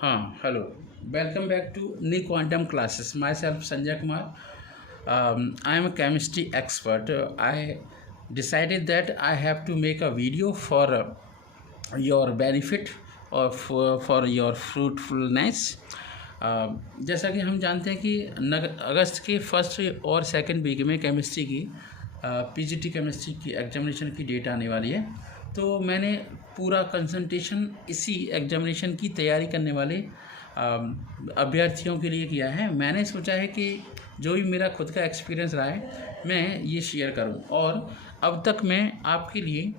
Hello. Welcome back to New Quantum Classes. Myself, Sanjay Kumar. I am a chemistry expert. I decided that I have to make a video for your benefit or for your fruitfulness. जैसा कि हम जानते हैं कि अगस्त के first और second week में chemistry की पीजीटी केमिस्ट्री की एग्जामिनेशन की डेट आने वाली है। तो मैंने पूरा कंसंट्रेशन इसी एग्जामिनेशन की तैयारी करने वाले अभ्यर्थियों के लिए किया है। मैंने सोचा है कि जो भी मेरा खुद का एक्सपीरियंस रहा है मैं ये शेयर करूं। और अब तक मैं आपके लिए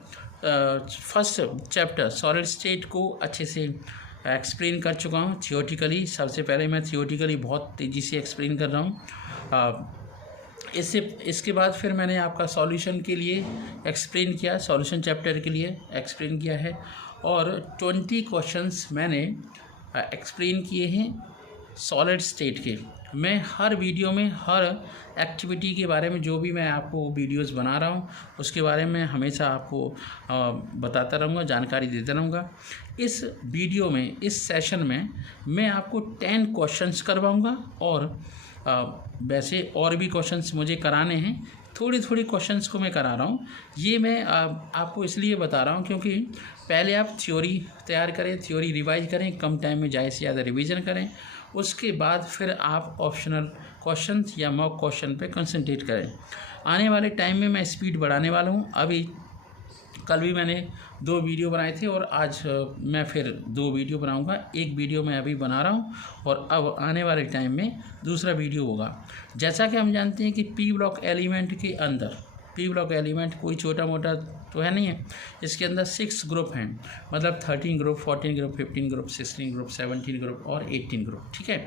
फर्स्ट चैप्टर सॉलिड स्टेट को अच्छे से एक्सप्लेन कर चुका हूँ थियोटिकली। सबसे पहले मैं थियोटिकली बहुत तेज़ी से एक्सप्लेन कर रहा हूँ। इसके बाद फिर मैंने आपका सॉल्यूशन के लिए एक्सप्लेन किया, सॉल्यूशन चैप्टर के लिए एक्सप्लेन किया है और 20 क्वेश्चंस मैंने एक्सप्लेन किए हैं सॉलिड स्टेट के। मैं हर वीडियो में हर एक्टिविटी के बारे में जो भी मैं आपको वीडियोस बना रहा हूँ उसके बारे में हमेशा आपको बताता रहूँगा, जानकारी देता रहूँगा। इस वीडियो में, इस सेशन में मैं आपको 10 क्वेश्चंस करवाऊँगा और वैसे और भी क्वेश्चंस मुझे कराने हैं। थोड़ी क्वेश्चंस को मैं करा रहा हूँ। ये मैं आपको इसलिए बता रहा हूँ क्योंकि पहले आप थ्योरी तैयार करें, थ्योरी रिवाइज करें, कम टाइम में ज़्यादा से ज़्यादा रिवीजन करें। उसके बाद फिर आप ऑप्शनल क्वेश्चन या मॉक क्वेश्चन पे कंसंट्रेट करें। आने वाले टाइम में मैं स्पीड बढ़ाने वाला हूँ। अभी कल भी मैंने 2 वीडियो बनाए थे और आज मैं फिर 2 वीडियो बनाऊंगा। एक वीडियो मैं अभी बना रहा हूं और अब आने वाले टाइम में दूसरा वीडियो होगा। जैसा कि हम जानते हैं कि पी ब्लॉक एलिमेंट के अंदर, पी ब्लॉक एलिमेंट कोई छोटा मोटा तो है नहीं है। इसके अंदर 6 ग्रुप हैं, मतलब 13 group, 14 group, 15 group, 16 group, 17 group और 18 ग्रुप। ठीक है,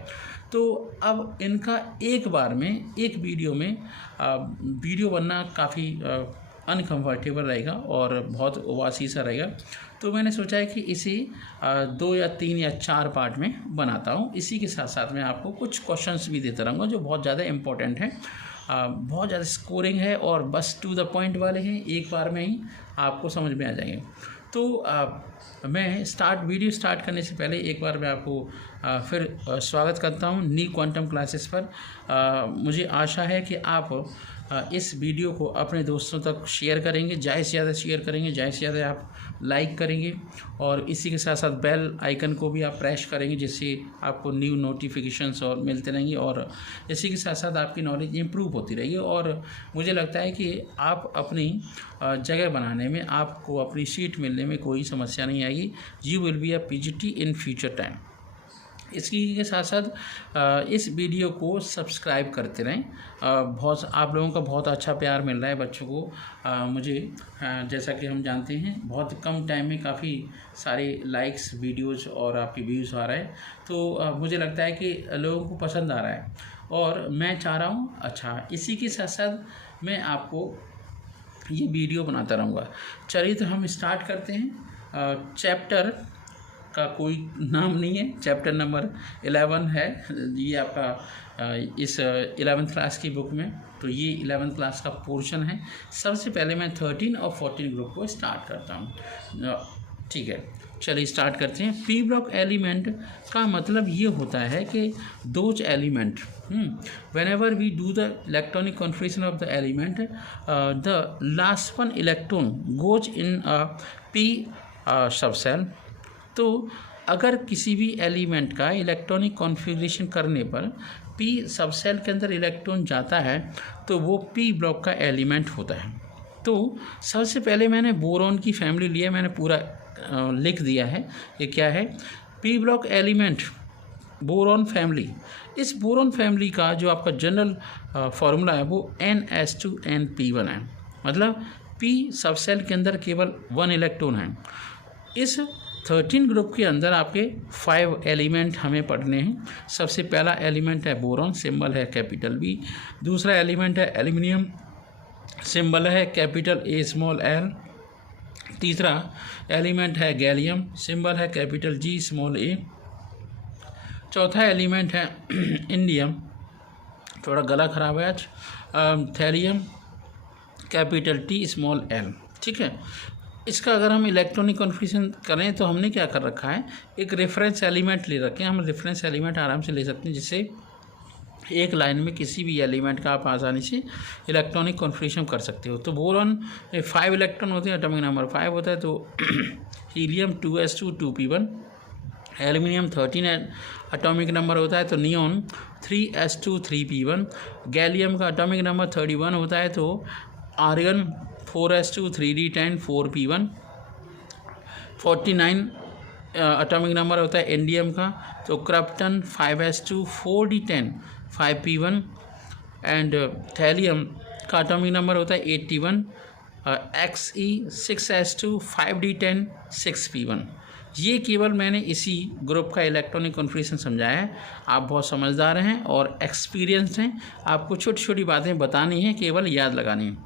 तो अब इनका एक बार में एक वीडियो में वीडियो बनना काफ़ी अनकम्फर्टेबल रहेगा और बहुत उबासी सा रहेगा। तो मैंने सोचा है कि इसी 2 या 3 या 4 पार्ट में बनाता हूँ। इसी के साथ साथ मैं आपको कुछ क्वेश्चंस भी देता रहूँगा जो बहुत ज़्यादा इम्पोर्टेंट हैं, बहुत ज़्यादा स्कोरिंग है और बस टू द पॉइंट वाले हैं, एक बार में ही आपको समझ में आ जाएंगे। तो मैं वीडियो स्टार्ट करने से पहले एक बार मैं आपको फिर स्वागत करता हूँ नी क्वांटम क्लासेस पर। मुझे आशा है कि आप इस वीडियो को अपने दोस्तों तक शेयर करेंगे, ज़्यादा से ज़्यादा शेयर करेंगे, ज़्यादा से ज़्यादा आप लाइक करेंगे और इसी के साथ साथ बेल आइकन को भी आप प्रेस करेंगे जिससे आपको न्यू नोटिफिकेशंस और मिलते रहेंगे और इसी के साथ साथ आपकी नॉलेज इम्प्रूव होती रहेगी। और मुझे लगता है कि आप अपनी जगह बनाने में, आपको अपनी सीट मिलने में कोई समस्या नहीं आएगी। You will be a PGT in future time. इसकी के साथ साथ इस वीडियो को सब्सक्राइब करते रहें। बहुत आप लोगों का बहुत अच्छा प्यार मिल रहा है बच्चों को। मुझे जैसा कि हम जानते हैं बहुत कम टाइम में काफ़ी सारे लाइक्स, वीडियोज़ और आपके व्यूज़ आ रहे हैं। तो मुझे लगता है कि लोगों को पसंद आ रहा है और मैं चाह रहा हूँ अच्छा इसी के साथ साथ मैं आपको ये वीडियो बनाता रहूँगा। चलिए तो हम स्टार्ट करते हैं। चैप्टर का कोई नाम नहीं है, चैप्टर नंबर 11 है ये आपका इस 11th क्लास की बुक में। तो ये 11th क्लास का पोर्शन है। सबसे पहले मैं 13 और 14 ग्रुप को स्टार्ट करता हूँ। ठीक है, चलिए स्टार्ट करते हैं। पी ब्लॉक एलिमेंट का मतलब ये होता है कि those element whenever we do the electronic configuration of the element, the last one electron goes in a p subcell। तो अगर किसी भी एलिमेंट का इलेक्ट्रॉनिक कॉन्फ़िगरेशन करने पर पी सबसेल के अंदर इलेक्ट्रॉन जाता है तो वो पी ब्लॉक का एलिमेंट होता है। तो सबसे पहले मैंने बोरॉन की फैमिली लिया, मैंने पूरा लिख दिया है ये क्या है। P block element boron family. इस बोरॉन फैमिली का जो आपका जनरल फार्मूला है वो NH2NP1 है, मतलब पी सबसेल के अंदर केवल 1 इलेक्ट्रॉन है। इस 13 ग्रुप के अंदर आपके 5 एलिमेंट हमें पढ़ने हैं। सबसे पहला एलिमेंट है बोरॉन, सिंबल है कैपिटल B। दूसरा एलिमेंट है एल्युमिनियम, सिंबल है कैपिटल A स्मॉल l। तीसरा एलिमेंट है गैलियम, सिंबल है कैपिटल G स्मॉल a। चौथा एलिमेंट है इंडियम, थोड़ा गला खराब है आज, thallium, capital T small l। ठीक है, इसका अगर हम इलेक्ट्रॉनिक कन्फ्यूजन करें तो हमने क्या कर रखा है, एक रेफरेंस एलिमेंट ले रखे हैं। हम रेफरेंस एलिमेंट आराम से ले सकते हैं, जिससे एक लाइन में किसी भी एलिमेंट का आप आसानी से इलेक्ट्रॉनिक कन्फ्यूजन कर सकते हो। तो बोरॉन 5 इलेक्ट्रॉन होते हैं, एटॉमिक नंबर 5 होता है। तो helium 2s2 2p1, aluminium 13 atomic number होता है, तो नियॉन 3s2 3p1, गैलियम का एटॉमिक नंबर 31 होता है, तो argon 4s2 3d10 4p1, 49 atomic number होता है इंडियम का, तो krypton 5s2 4d10 5p1, and thallium का एटॉमिक नंबर होता है 81, Xe 6s2 5d10 6p1। ये केवल मैंने इसी ग्रुप का इलेक्ट्रॉनिक कन्फ्यूजन समझाया है। आप बहुत समझदार हैं और एक्सपीरियंस्ड हैं, आपको छोटी छोटी बातें बतानी है, केवल याद लगानी है।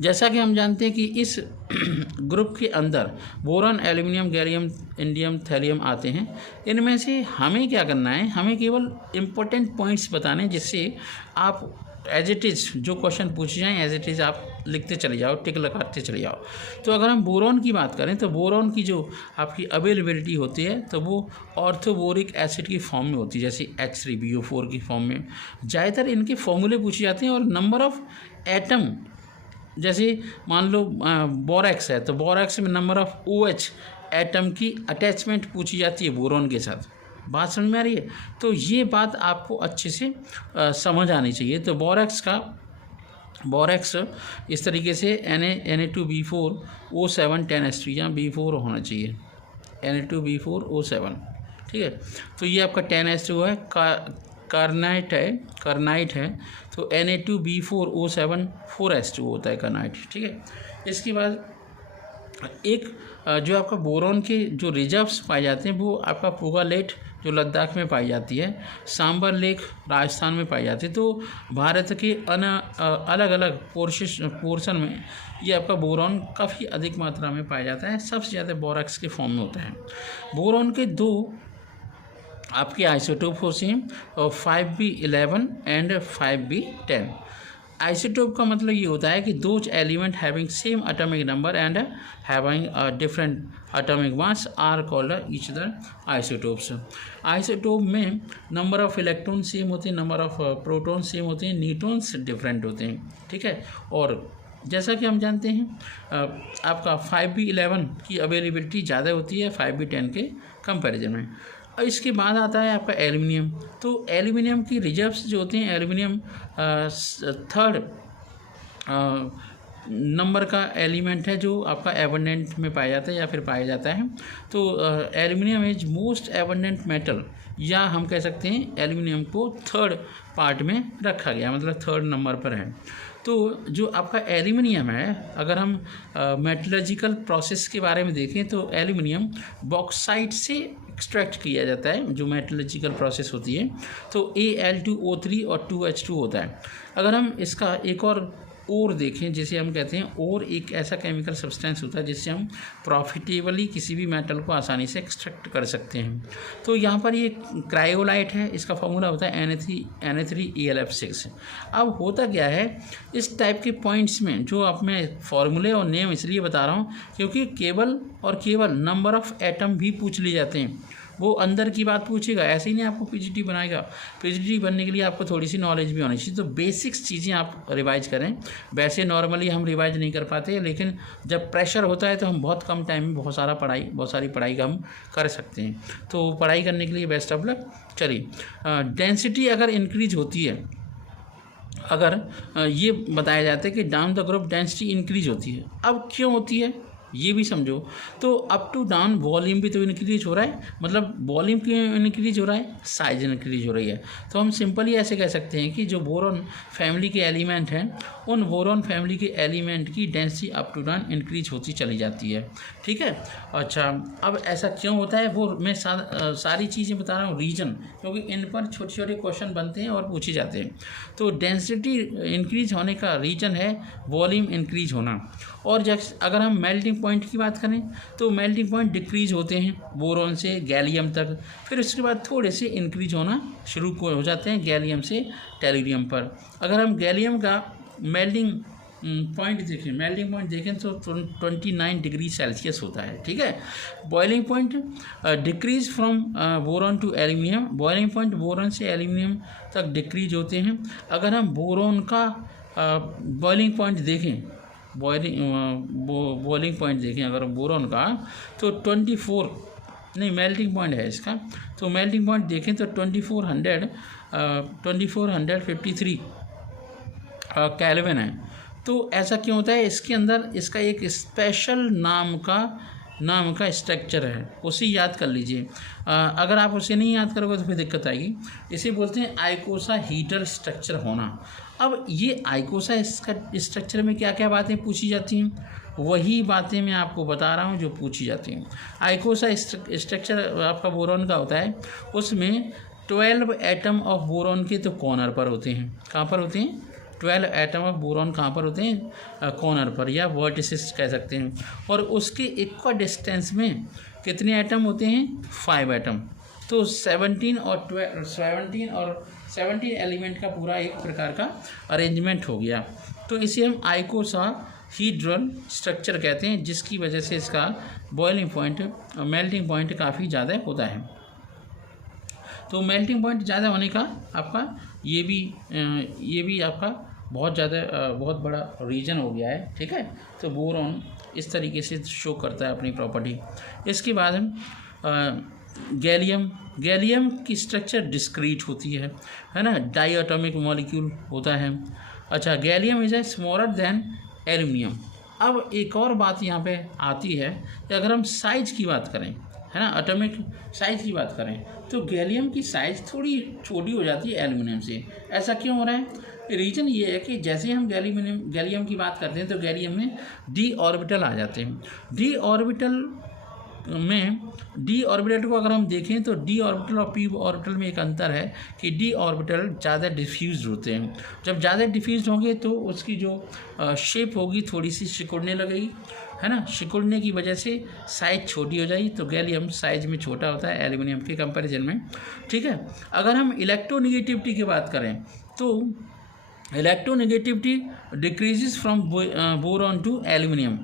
जैसा कि हम जानते हैं कि इस ग्रुप के अंदर boron, aluminium, gallium, indium, thallium आते हैं। इनमें से हमें क्या करना है, हमें केवल इम्पोर्टेंट पॉइंट्स बताने हैं, जिससे आप एज इट इज़ जो क्वेश्चन पूछे जाएँ एज इट इज़ आप लिखते चले जाओ, टिक लगाते चले जाओ। तो अगर हम बोरॉन की बात करें तो बोरॉन की जो आपकी अवेलेबिलिटी होती है तो वो ऑर्थोबोरिक एसिड की फॉर्म में होती है, जैसे H3BO4 की फॉर्म में। ज़्यादातर इनके फॉर्मूले पूछे जाते हैं और नंबर ऑफ़ एटम, जैसे मान लो बोरैक्स है तो बोरैक्स में नंबर ऑफ़ OH एटम की अटैचमेंट पूछी जाती है बोरॉन के साथ। बात समझ में आ रही है? तो ये बात आपको अच्छे से समझ आनी चाहिए। तो बोरैक्स इस तरीके से Na2B4O7 10s2, यहाँ B4 होना चाहिए, Na2B4O7, ठीक है। तो ये आपका 10s2 है, कार्नाइट है, तो Na2B4O7 4s2 होता है कार्नाइट, ठीक है। इसके बाद एक जो आपका बोरॉन के जो रिजर्व्स पाए जाते हैं वो आपका पूगा लेट जो लद्दाख में पाई जाती है, सांबर लेक राजस्थान में पाई जाती है। तो भारत के अलग अलग पोर्शन में ये आपका बोरॉन काफ़ी अधिक मात्रा में पाया जाता है। सबसे ज़्यादा बोरैक्स के फॉर्म में होता है। बोरॉन के दो आपके आइसोटोप होते हैं, 5b11 एंड 5b10। आइसोटोप का मतलब ये होता है कि दो element having same atomic number and having different atomic mass are called each other isotopes. Isotope में नंबर ऑफ इलेक्ट्रॉन सेम होते हैं, नंबर ऑफ प्रोटॉन सेम होते हैं, न्यूट्रॉन्स डिफरेंट होते हैं, ठीक है। और जैसा कि हम जानते हैं आपका 5b11 की अवेलेबिलिटी ज़्यादा होती है 5b10 के कंपैरिजन में। और इसके बाद आता है आपका एल्यूमिनियम। तो एल्यूमिनियम की रिजर्व्स जो होते हैं, एल्यूमिनियम 3rd नंबर का एलिमेंट है जो आपका एबंडेंट में पाया जाता है या फिर पाया जाता है। तो aluminium is most abundant metal, या हम कह सकते हैं एल्यूमिनियम को 3rd पार्ट में रखा गया, मतलब 3rd नंबर पर है। तो जो आपका एल्यूमिनियम है, अगर हम मेटलर्जिकल प्रोसेस के बारे में देखें तो एल्यूमिनियम बॉक्साइट से एक्सट्रैक्ट किया जाता है, जो मेटलर्जिकल प्रोसेस होती है। तो Al2O3 और 2H2 होता है। अगर हम इसका एक और देखें, जिसे हम कहते हैं और, एक ऐसा केमिकल सब्सटेंस होता है जिससे हम प्रॉफिटेबली किसी भी मेटल को आसानी से एक्सट्रैक्ट कर सकते हैं। तो यहाँ पर ये क्रायोलाइट है, इसका फॉर्मूला होता है Na3AlF6। अब होता क्या है, इस टाइप के पॉइंट्स में जो आप मैं फॉर्मूले और नेम इसलिए बता रहा हूँ क्योंकि केवल और केवल नंबर ऑफ़ एटम भी पूछ लिए जाते हैं। वो अंदर की बात पूछेगा, ऐसे ही नहीं आपको पीजीटी बनाएगा। पीजीटी बनने के लिए आपको थोड़ी सी नॉलेज भी होनी चाहिए। तो बेसिक्स चीज़ें आप रिवाइज करें। वैसे नॉर्मली हम रिवाइज नहीं कर पाते, लेकिन जब प्रेशर होता है तो हम बहुत कम टाइम में बहुत सारी पढ़ाई का हम कर सकते हैं। तो पढ़ाई करने के लिए बेस्ट ऑफ लक। चलिए, डेंसिटी अगर इंक्रीज होती है, अगर ये बताया जाता है कि down the group density increase होती है। अब क्यों होती है ये भी समझो। तो अप टू डाउन वॉल्यूम भी तो इंक्रीज हो रहा है, मतलब वॉल्यूम क्यों इंक्रीज हो रहा है, साइज इंक्रीज हो रही है। तो हम सिंपली ऐसे कह सकते हैं कि जो बोरॉन फैमिली के एलिमेंट हैं, उन बोरॉन फैमिली के एलिमेंट की density up to down increase होती चली जाती है, ठीक है। अच्छा, अब ऐसा क्यों होता है वो मैं सारी चीज़ें बता रहा हूँ रीजन, क्योंकि इन पर छोटे छोटे क्वेश्चन बनते हैं और पूछे जाते हैं। तो डेंसिटी इंक्रीज होने का रीजन है वॉल्यूम इंक्रीज होना। और अगर हम मेल्टिंग पॉइंट की बात करें तो मेल्टिंग पॉइंट डिक्रीज होते हैं बोरॉन से गैलियम तक, फिर उसके बाद थोड़े से इंक्रीज होना शुरू हो जाते हैं गैलियम से टेलुरियम पर। अगर हम गैलियम का मेल्टिंग पॉइंट देखें, मेल्टिंग पॉइंट देखें तो 29 डिग्री सेल्सियस होता है, ठीक है। Boiling point decrease from boron to aluminium, boiling point boron से एल्यूमिनियम तक डिक्रीज होते हैं। अगर हम बोरॉन का बॉइलिंग पॉइंट देखें, बॉइलिंग पॉइंट देखें अगर बोरॉन का, तो 24 नहीं मेल्टिंग पॉइंट है इसका, तो मेल्टिंग पॉइंट देखें तो 2453 केल्विन है। तो ऐसा क्यों होता है, इसके अंदर इसका एक स्पेशल नाम का स्ट्रक्चर है, उसे याद कर लीजिए। अगर आप उसे नहीं याद करोगे तो फिर दिक्कत आएगी। इसे बोलते हैं आइकोसा हीटर स्ट्रक्चर होना। अब ये आइकोसा इसका स्ट्रक्चर में क्या क्या बातें पूछी जाती हैं, वही बातें मैं आपको बता रहा हूँ जो पूछी जाती हैं। आइकोसा स्ट्रक्चर आपका बोरॉन का होता है, उसमें 12 एटम ऑफ बोरॉन के तो कॉर्नर पर होते हैं। कहाँ पर होते हैं? 12 एटम ऑफ बोरॉन कहाँ पर होते हैं? कॉर्नर पर, या वर्टिसेस कह सकते हैं। और उसके इक्वल डिस्टेंस में कितने एटम होते हैं? 5 एटम। तो 17 एलिमेंट का पूरा एक प्रकार का अरेंजमेंट हो गया। तो इसे हम आइकोसा हीड्रल स्ट्रक्चर कहते हैं, जिसकी वजह से इसका बॉइलिंग पॉइंट, मेल्टिंग पॉइंट काफ़ी ज़्यादा होता है। तो मेल्टिंग पॉइंट ज़्यादा होने का आपका ये भी आपका बहुत बड़ा रीजन हो गया है, ठीक है। तो बोरॉन इस तरीके से शो करता है अपनी प्रॉपर्टी। इसके बाद हम गैलियम की स्ट्रक्चर डिस्क्रीट होती है ना, डाई एटॉमिक मॉलिक्यूल होता है। अच्छा, gallium is a smaller than aluminium. अब एक और बात यहाँ पे आती है कि अगर हम साइज की बात करें, है ना, एटॉमिक साइज की बात करें, तो गैलियम की साइज़ थोड़ी छोटी हो जाती है एल्यूमिनियम से। ऐसा क्यों हो रहा है? रीज़न ये है कि जैसे हम गैलियम की बात करते हैं तो गैलियम में डी ऑर्बिटल आ जाते हैं। डी ऑर्बिटल को अगर हम देखें तो डी ऑर्बिटल और पी ऑर्बिटल में एक अंतर है कि डी ऑर्बिटल ज़्यादा डिफ्यूज होते हैं। जब ज़्यादा डिफ्यूज होंगे तो उसकी जो शेप होगी थोड़ी सी सिकुड़ने लगेगी, है ना। सिकुड़ने की वजह से साइज छोटी हो जाएगी। तो गैलियम साइज में छोटा होता है एल्यूमिनियम के कंपैरिजन में, ठीक है। अगर हम इलेक्ट्रोनेगेटिविटी की बात करें तो electronegativity decreases from boron to aluminium.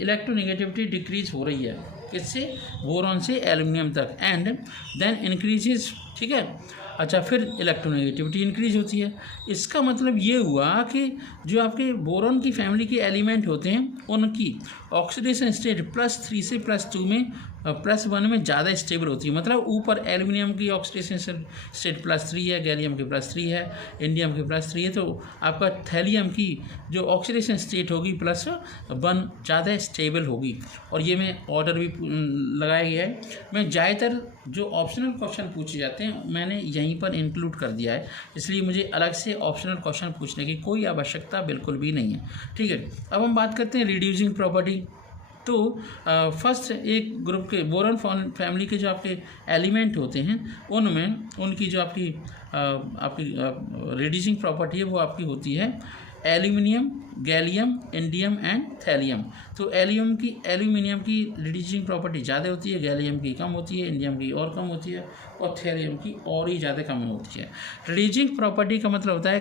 Electronegativity decrease हो रही है किससे? बोरॉन से एल्यूमिनियम तक, एंड देन इंक्रीजेस, ठीक है। अच्छा, फिर इलेक्ट्रोनेगेटिविटी इंक्रीज होती है। इसका मतलब ये हुआ कि जो आपके बोरॉन की फैमिली के एलिमेंट होते हैं उनकी ऑक्सीडेशन स्टेट +3 से +2 में +1 में ज़्यादा स्टेबल होती है। मतलब ऊपर एल्यूमिनियम की ऑक्सीडेशन स्टेट +3 है, गैलियम की +3 है, इंडियम की +3 है, तो आपका थैलियम की जो ऑक्सीडेशन स्टेट होगी +1 ज़्यादा स्टेबल होगी। और ये मैं ऑर्डर भी लगाया गया है। मैं ज़्यादातर जो ऑप्शनल क्वेश्चन पूछे जाते हैं मैंने यहीं पर इंक्लूड कर दिया है, इसलिए मुझे अलग से ऑप्शनल क्वेश्चन पूछने की कोई आवश्यकता बिल्कुल भी नहीं है, ठीक है। अब हम बात करते हैं रिड्यूसिंग प्रॉपर्टी। तो फर्स्ट एक ग्रुप के बोरॉन फैमिली के जो आपके एलिमेंट होते हैं उनमें उनकी जो आपकी रिड्यूसिंग प्रॉपर्टी है वो आपकी होती है aluminium, gallium, indium and thallium. तो एल्यूमिनियम की रिड्यूसिंग प्रॉपर्टी ज़्यादा होती है, गैलियम की कम होती है, इंडियम की और कम होती है, और थैलियम की और ही ज़्यादा कम होती है। रिड्यूसिंग प्रॉपर्टी का मतलब होता है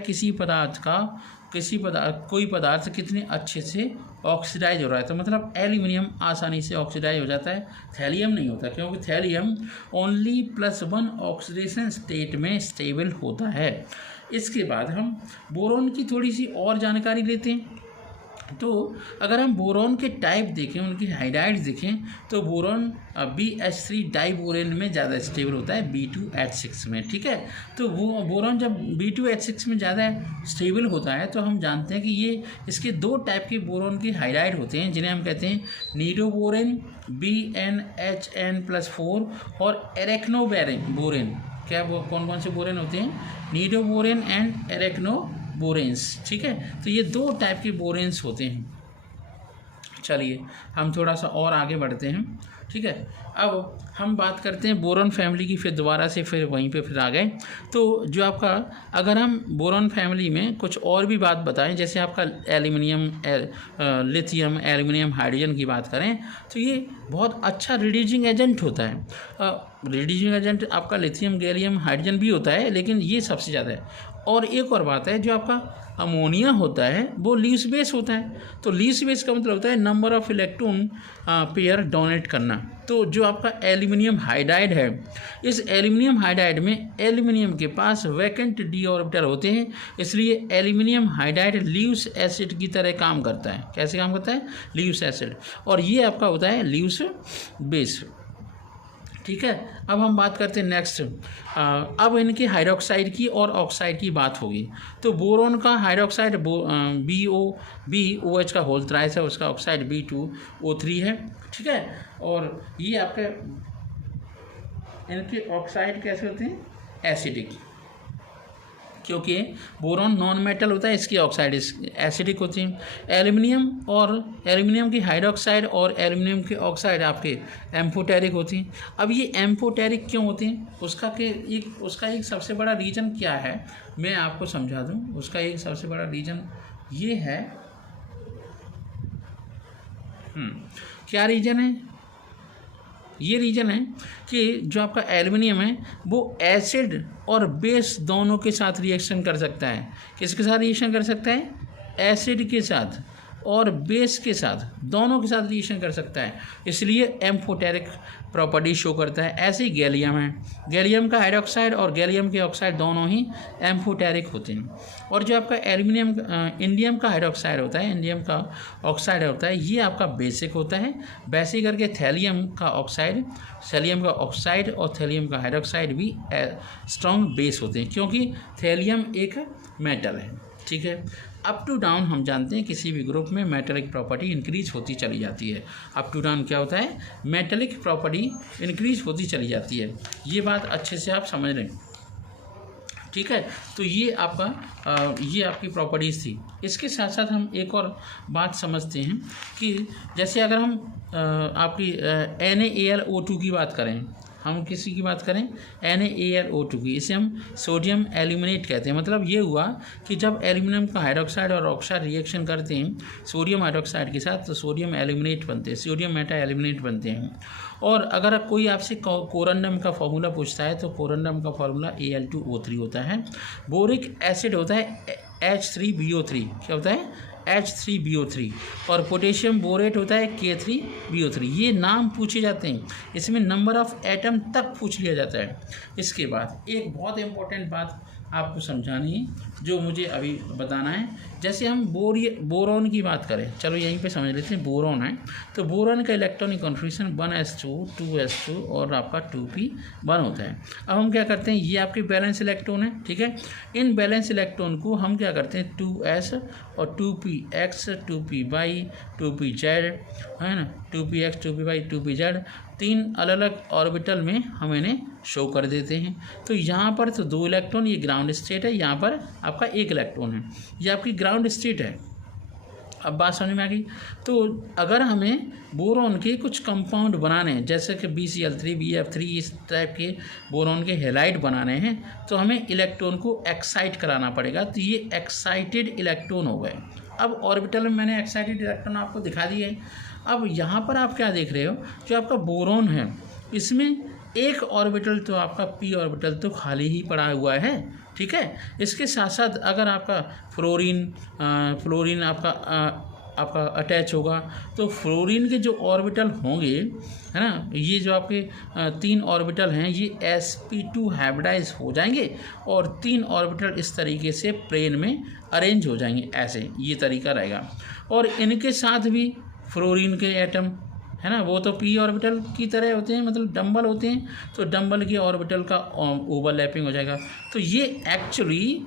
कोई पदार्थ कितने अच्छे से ऑक्सीडाइज हो रहा है। तो मतलब एल्यूमिनियम आसानी से ऑक्सीडाइज हो जाता है, थैलियम नहीं होता, क्योंकि थैलियम ओनली +1 ऑक्सीडेशन स्टेट में स्टेबल होता है। इसके बाद हम बोरॉन की थोड़ी सी और जानकारी लेते हैं। तो अगर हम बोरॉन के टाइप देखें, उनकी हाइड्राइड्स देखें, तो बोरॉन BH3 डाइबोरेन में ज़्यादा स्टेबल होता है B2H6 में, ठीक है। तो वो बोरॉन जब B2H6 में ज़्यादा स्टेबल होता है तो हम जानते हैं कि ये इसके 2 टाइप के बोरॉन के हाइड्राइड होते हैं जिन्हें हम कहते हैं नीडोबोरेन BnHn+4 और एरेक्नोबोरेन। क्या वो कौन से बोरेन होते हैं? नीडोबोरेन एंड एरेक्नोबोरेंस, ठीक है। तो ये 2 टाइप के बोरेंस होते हैं। चलिए हम थोड़ा सा और आगे बढ़ते हैं, ठीक है। अब हम बात करते हैं बोरॉन फैमिली की, फिर दोबारा से फिर वहीं पे फिर आ गए। तो जो आपका अगर हम बोरॉन फैमिली में कुछ और भी बात बताएं, जैसे आपका एल्यूमिनियम, लिथियम, एल्यूमिनियम, हाइड्रोजन की बात करें, तो ये बहुत अच्छा रिड्यूसिंग एजेंट होता है। रिड्यूसिंग एजेंट आपका लिथियम, गैलियम, हाइड्रोजन भी होता है, लेकिन ये सबसे ज़्यादा है। और एक और बात है, जो आपका अमोनिया होता है वो लीव्स बेस होता है। तो लीव्स बेस का मतलब होता है number of electron pair donate करना। तो जो आपका एल्यूमिनियम हाइड्राइड है, इस एल्यूमिनियम हाइड्राइड में एल्यूमिनियम के पास वैकेंट डी ऑर्बिटल होते हैं, इसलिए एल्यूमिनियम हाइड्राइड लीव्स एसिड की तरह काम करता है। कैसे काम करता है? Leaves acid. और ये आपका होता है लीव्स बेस। ठीक है, अब हम बात करते हैं नेक्स्ट। अब इनके हाइड्रोक्साइड की और ऑक्साइड की बात होगी। तो बोरोन का हाइड्रोक्साइड BOH का होल थ्राइस है, उसका ऑक्साइड B2O3 है। ठीक है, और ये आपके इनके ऑक्साइड कैसे होते हैं? एसिडिक, क्योंकि बोरॉन नॉन मेटल होता है, इसकी ऑक्साइड एसिडिक होती है। एल्यूमिनियम की हाइड्रोक्साइड और एल्यूमिनियम की ऑक्साइड आपके एम्फोटेरिक होती हैं। अब ये एम्फोटेरिक क्यों होती हैं? उसका एक सबसे बड़ा रीज़न क्या है, मैं आपको समझा दूं। उसका एक सबसे बड़ा रीज़न ये है, क्या रीज़न है? ये रीज़न है कि जो आपका एल्युमिनियम है वो एसिड और बेस दोनों के साथ रिएक्शन कर सकता है। किसके साथ रिएक्शन कर सकता है? एसिड के साथ और बेस के साथ, दोनों के साथ रिएक्शन कर सकता है, इसलिए एम्फोटेरिक प्रॉपर्टी शो करता है। ऐसे ही गैलियम है, गैलियम का हाइड्रोक्साइड और गैलियम के ऑक्साइड दोनों ही एम्फोटेरिक होते हैं। और जो आपका इंडियम का हाइड्रोक्साइड होता है, इंडियम का ऑक्साइड होता है, ये आपका बेसिक होता है। बेसिक करके थैलियम का ऑक्साइड और थैलियम का हाइड्रोक्साइड भी स्ट्रॉन्ग बेस होते हैं, क्योंकि थैलियम एक मेटल है। ठीक है, अप टू डाउन हम जानते हैं किसी भी ग्रुप में मेटेलिक प्रॉपर्टी इंक्रीज होती चली जाती है। अप टू डाउन क्या होता है? मेटेलिक प्रॉपर्टी इंक्रीज होती चली जाती है। ये बात अच्छे से आप समझ लें। ठीक है, तो ये आपकी प्रॉपर्टीज़ थी। इसके साथ साथ हम एक और बात समझते हैं कि जैसे अगर हम आपकी NaAlO2 की बात करें, हम किसी की बात करें NaAlO2 की, इसे हम सोडियम एल्यूमिनेट कहते हैं। मतलब ये हुआ कि जब एल्यूमिनियम का हाइड्रोक्साइड और ऑक्साइड रिएक्शन करते हैं सोडियम हाइड्रोक्साइड के साथ, तो सोडियम एल्यूमिनेट बनते हैं, सोडियम मेटा एल्यूमिनेट बनते हैं। और अगर कोई आपसे कोरंडम का फॉर्मूला पूछता है तो कोरंडम का फॉर्मूला Al2O3 होता है। बोरिक एसिड होता है H3BO3, क्या होता है? H3BO3। और पोटेशियम बोरेट होता है K3BO3। ये नाम पूछे जाते हैं, इसमें नंबर ऑफ एटम तक पूछ लिया जाता है। इसके बाद एक बहुत इंपॉर्टेंट बात आपको समझानी है जो मुझे अभी बताना है। जैसे हम बोरॉन की बात करें, चलो यहीं पे समझ लेते हैं। बोरॉन है तो बोरॉन का इलेक्ट्रॉनिक कॉन्फ़िगरेशन 1s2 2s2 और आपका 2p1 होता है। अब हम क्या करते हैं, ये आपके बैलेंस इलेक्ट्रॉन है। ठीक है, इन बैलेंस इलेक्ट्रॉन को हम क्या करते हैं 2s और 2px 2py 2pz है ना, 2px 2py 2pz, 3 अलग अलग ऑर्बिटल में हम इन्हें शो कर देते हैं। तो यहाँ पर तो 2 इलेक्ट्रॉन, ये ग्राउंड स्टेट है, यहाँ पर आपका 1 इलेक्ट्रॉन है, ये आपकी ग्राउंड स्टेट है। अब बात समझ में आ गई। तो अगर हमें बोरॉन के कुछ कंपाउंड बनाने हैं, जैसे कि BCl3 BF3 इस टाइप के बोरॉन के हैलाइड बनाने हैं, तो हमें इलेक्ट्रॉन को एक्साइट कराना पड़ेगा। तो ये एक्साइटेड इलेक्ट्रॉन हो गए। अब ऑर्बिटल में मैंने एक्साइटेड इलेक्ट्रॉन आपको दिखा दिए है। अब यहाँ पर आप क्या देख रहे हो, जो आपका बोरॉन है इसमें एक ऑर्बिटल तो आपका p ऑर्बिटल तो खाली ही पड़ा हुआ है। ठीक है, इसके साथ साथ अगर आपका फ्लोरीन आपका अटैच होगा, तो फ्लोरीन के जो ऑर्बिटल होंगे, है ना, ये जो आपके 3 ऑर्बिटल हैं ये sp2 हाइब्रिडाइज हो जाएंगे और 3 ऑर्बिटल इस तरीके से प्लेन में अरेंज हो जाएंगे। ऐसे ये तरीका रहेगा। और इनके साथ भी फ्लोरीन के एटम, है ना, वो तो p ऑर्बिटल की तरह होते हैं, मतलब डंबल होते हैं, तो डंबल के ऑर्बिटल का ओवरलैपिंग हो जाएगा। तो ये एक्चुअली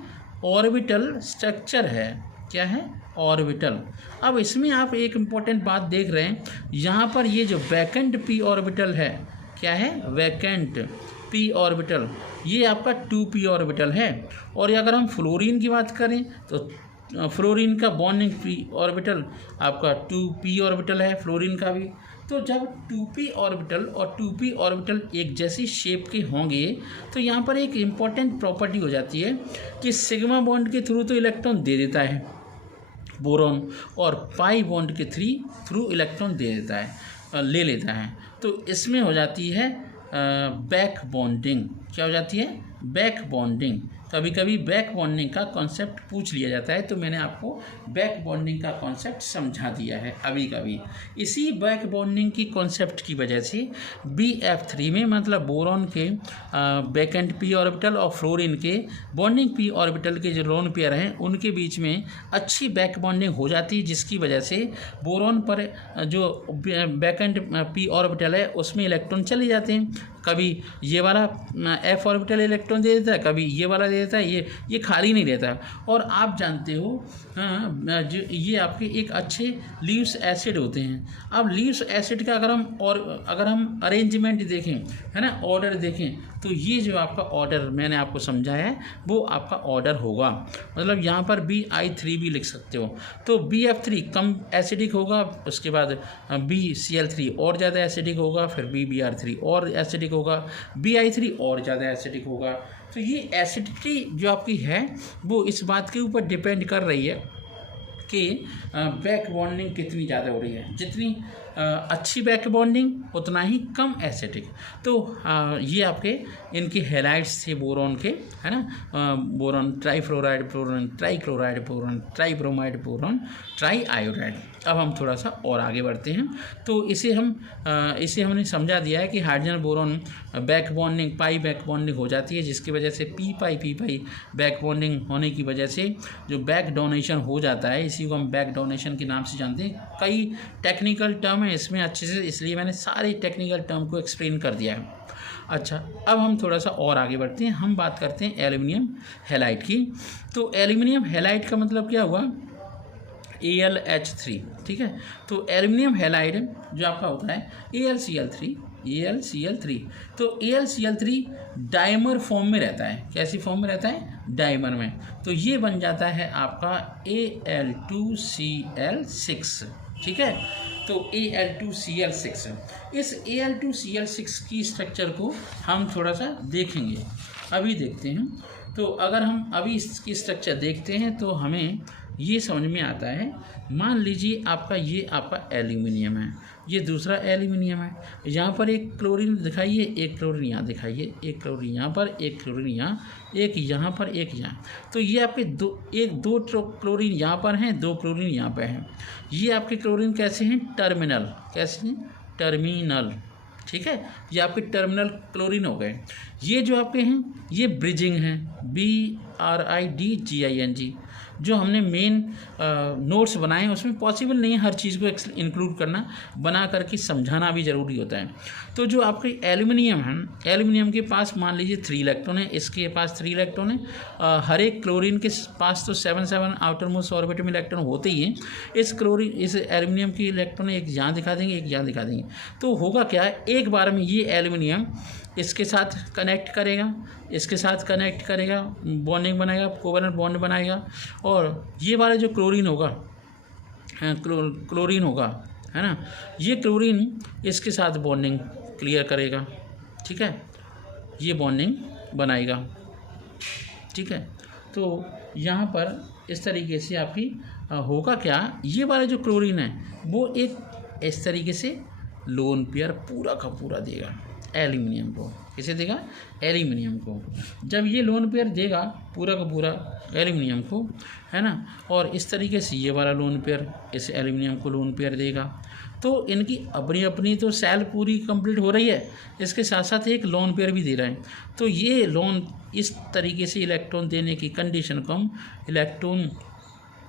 ऑर्बिटल स्ट्रक्चर है। क्या है? ऑर्बिटल। अब इसमें आप एक इम्पॉर्टेंट बात देख रहे हैं, यहाँ पर ये जो वैकेंट p ऑर्बिटल है, क्या है? वैकेंट p ऑर्बिटल, ये आपका 2p ऑर्बिटल है। और अगर हम फ्लोरीन की बात करें तो फ्लोरीन का बॉन्डिंग p ऑर्बिटल आपका 2p ऑर्बिटल है, फ्लोरीन का भी। तो जब 2p ऑर्बिटल और 2p ऑर्बिटल एक जैसी शेप के होंगे, तो यहाँ पर एक इम्पॉर्टेंट प्रॉपर्टी हो जाती है कि सिग्मा बॉन्ड के थ्रू तो इलेक्ट्रॉन दे देता है बोरॉन, और पाई बॉन्ड के थ्रू इलेक्ट्रॉन दे देता है, ले लेता है। तो इसमें हो जाती है बैक बॉन्डिंग। क्या हो जाती है, बैक बॉन्डिंग। कभी कभी बैक बॉन्डिंग का कॉन्सेप्ट पूछ लिया जाता है, तो मैंने आपको बैक बॉन्डिंग का कॉन्सेप्ट समझा दिया है अभी कभी। इसी बैक बॉन्डिंग की कॉन्सेप्ट की वजह से BF3 में, मतलब बोरॉन के वैकेंट p ऑर्बिटल और फ्लोरीन के बॉन्डिंग p ऑर्बिटल के जो लोन पेयर हैं उनके बीच में अच्छी बैक बॉन्डिंग हो जाती है, जिसकी वजह से बोरॉन पर जो वैकेंट p ऑर्बिटल है उसमें इलेक्ट्रॉन चले जाते हैं। कभी ये वाला f ऑर्बिटल इलेक्ट्रॉन दे देता है, कभी ये वाला दे देता है, ये खाली नहीं रहता। और आप जानते हो जो ये आपके एक अच्छे लीव्स एसिड होते हैं। अब लीव्स एसिड का अगर हम अरेंजमेंट देखें, है ना, ऑर्डर देखें, तो ये जो आपका ऑर्डर मैंने आपको समझाया है वो आपका ऑर्डर होगा। मतलब यहाँ पर BI3 भी लिख सकते हो। तो BF3 कम एसिडिक होगा, उसके बाद BCl3 और ज़्यादा एसिडिक होगा, फिर BBr3 और एसिडिक होगा, BI3 और ज़्यादा एसिडिक होगा। तो ये एसिडिटी जो आपकी है वो इस बात के ऊपर डिपेंड कर रही है कि बैक बॉन्डिंग कितनी ज़्यादा हो रही है। जितनी अच्छी बैक बॉन्डिंग उतना ही कम एसिडिक। तो ये आपके इनके हैलाइड्स थे बोरॉन के, है ना, boron trifluoride boron, trichloride boron, tribromide boron, triiodide. अब हम थोड़ा सा और आगे बढ़ते हैं। तो इसे हमने समझा दिया है कि हाइड्रोजन बोरॉन बैक बॉन्डिंग पाई बैक बॉन्डिंग हो जाती है, जिसकी वजह से पी पाई बैक बॉन्डिंग होने की वजह से जो बैक डोनेशन हो जाता है, इसी को हम बैक डोनेशन के नाम से जानते हैं। कई टेक्निकल टर्म है इसमें अच्छे से, इसलिए मैंने सारे टेक्निकल टर्म को एक्सप्लेन कर दिया है। अच्छा, अब हम थोड़ा सा और आगे बढ़ते हैं। हम बात करते हैं एल्युमिनियम हैलाइड की। तो एल्युमिनियम हैलाइड का मतलब क्या हुआ, AlH3, ठीक है। तो एल्युमिनियम हैलाइड जो आपका होता है AlCl3। तो AlCl3 डाइमर फॉर्म में रहता है। कैसी फॉर्म में रहता है, डाइमर में। तो ये बन जाता है आपका Al2Cl6, ठीक है। तो Al2Cl6, इस Al2Cl6 की स्ट्रक्चर को हम थोड़ा सा देखेंगे, अभी देखते हैं। तो अगर हम अभी इसकी स्ट्रक्चर देखते हैं तो हमें ये समझ में आता है। मान लीजिए ये आपका एल्यूमिनियम है, ये दूसरा एल्यूमिनियम है। यहाँ पर एक क्लोरीन दिखाइए, एक क्लोरीन यहाँ दिखाइए, एक क्लोरीन यहाँ पर, एक क्लोरीन यहाँ, एक यहाँ पर, एक यहाँ। तो ये आपके दो क्लोरीन यहाँ पर हैं, दो क्लोरीन यहाँ पर हैं। ये आपके क्लोरीन कैसे हैं, टर्मिनल, कैसे हैं, टर्मिनल, ठीक है। ये आपके टर्मिनल क्लोरीन हो गए। ये जो आपके हैं ये ब्रिजिंग हैं, BRIDGING। जो हमने मेन नोट्स बनाए हैं उसमें पॉसिबल नहीं है हर चीज़ को इंक्लूड करना, बना करके समझाना भी ज़रूरी होता है। तो जो आपके एल्यूमिनियम है, एल्यूमिनियम के पास मान लीजिए 3 इलेक्ट्रॉन है, इसके पास 3 इलेक्ट्रॉन है। हर एक क्लोरीन के पास तो 7 आउटर मोस्ट ऑर्बिट में इलेक्ट्रॉन होते ही हैं। इस एल्यूमिनियम की इलेक्ट्रॉन एक यहाँ दिखा देंगे, एक यहाँ दिखा देंगे। तो होगा क्या है, एक बार में ये एल्यूमिनियम इसके साथ कनेक्ट करेगा, इसके साथ कनेक्ट करेगा, बॉन्डिंग बनाएगा, कोवेलेंट बॉन्ड बनाएगा। और ये वाला जो क्लोरीन होगा, है ना, ये क्लोरीन इसके साथ बॉन्डिंग क्लियर करेगा, ठीक है, ये बॉन्डिंग बनाएगा, ठीक है। तो यहाँ पर इस तरीके से आपकी होगा क्या, ये वाला जो क्लोरीन है वो एक इस तरीके से लोन पेयर पूरा का पूरा देगा एल्यूमिनियम को। किसे देगा, एल्यूमिनियम को। जब ये लोन पेयर देगा पूरा का पूरा एल्यूमिनियम को, है ना, और इस तरीके से ये वाला लोन पेयर इस एल्यूमिनियम को लोन पेयर देगा। तो इनकी अपनी अपनी तो सेल पूरी कंप्लीट हो रही है, इसके साथ साथ एक लोन पेयर भी दे रहा है। तो ये लोन इस तरीके से इलेक्ट्रॉन देने की कंडीशन को हम इलेक्ट्रॉन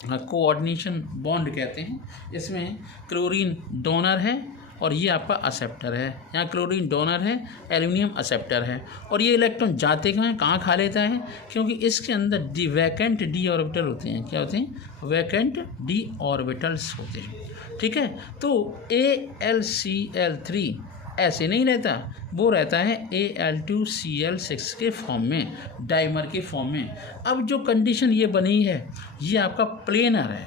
कोऑर्डिनेशन बॉन्ड कहते हैं। इसमें क्लोरीन डोनर है और ये आपका एक्सेप्टर है। यहाँ क्लोरीन डोनर है, एल्यूमिनियम एक्सेप्टर है। और ये इलेक्ट्रॉन जाते कहाँ खा लेता है, क्योंकि इसके अंदर वैकेंट डी ऑर्बिटल होते हैं। क्या होते हैं, वैकेंट डी ऑर्बिटल्स होते हैं, ठीक है। तो AlCl3 ऐसे नहीं रहता, वो रहता है Al2Cl6 के फॉर्म में, डाइमर के फॉर्म में। अब जो कंडीशन ये बनी है ये आपका प्लेनर है।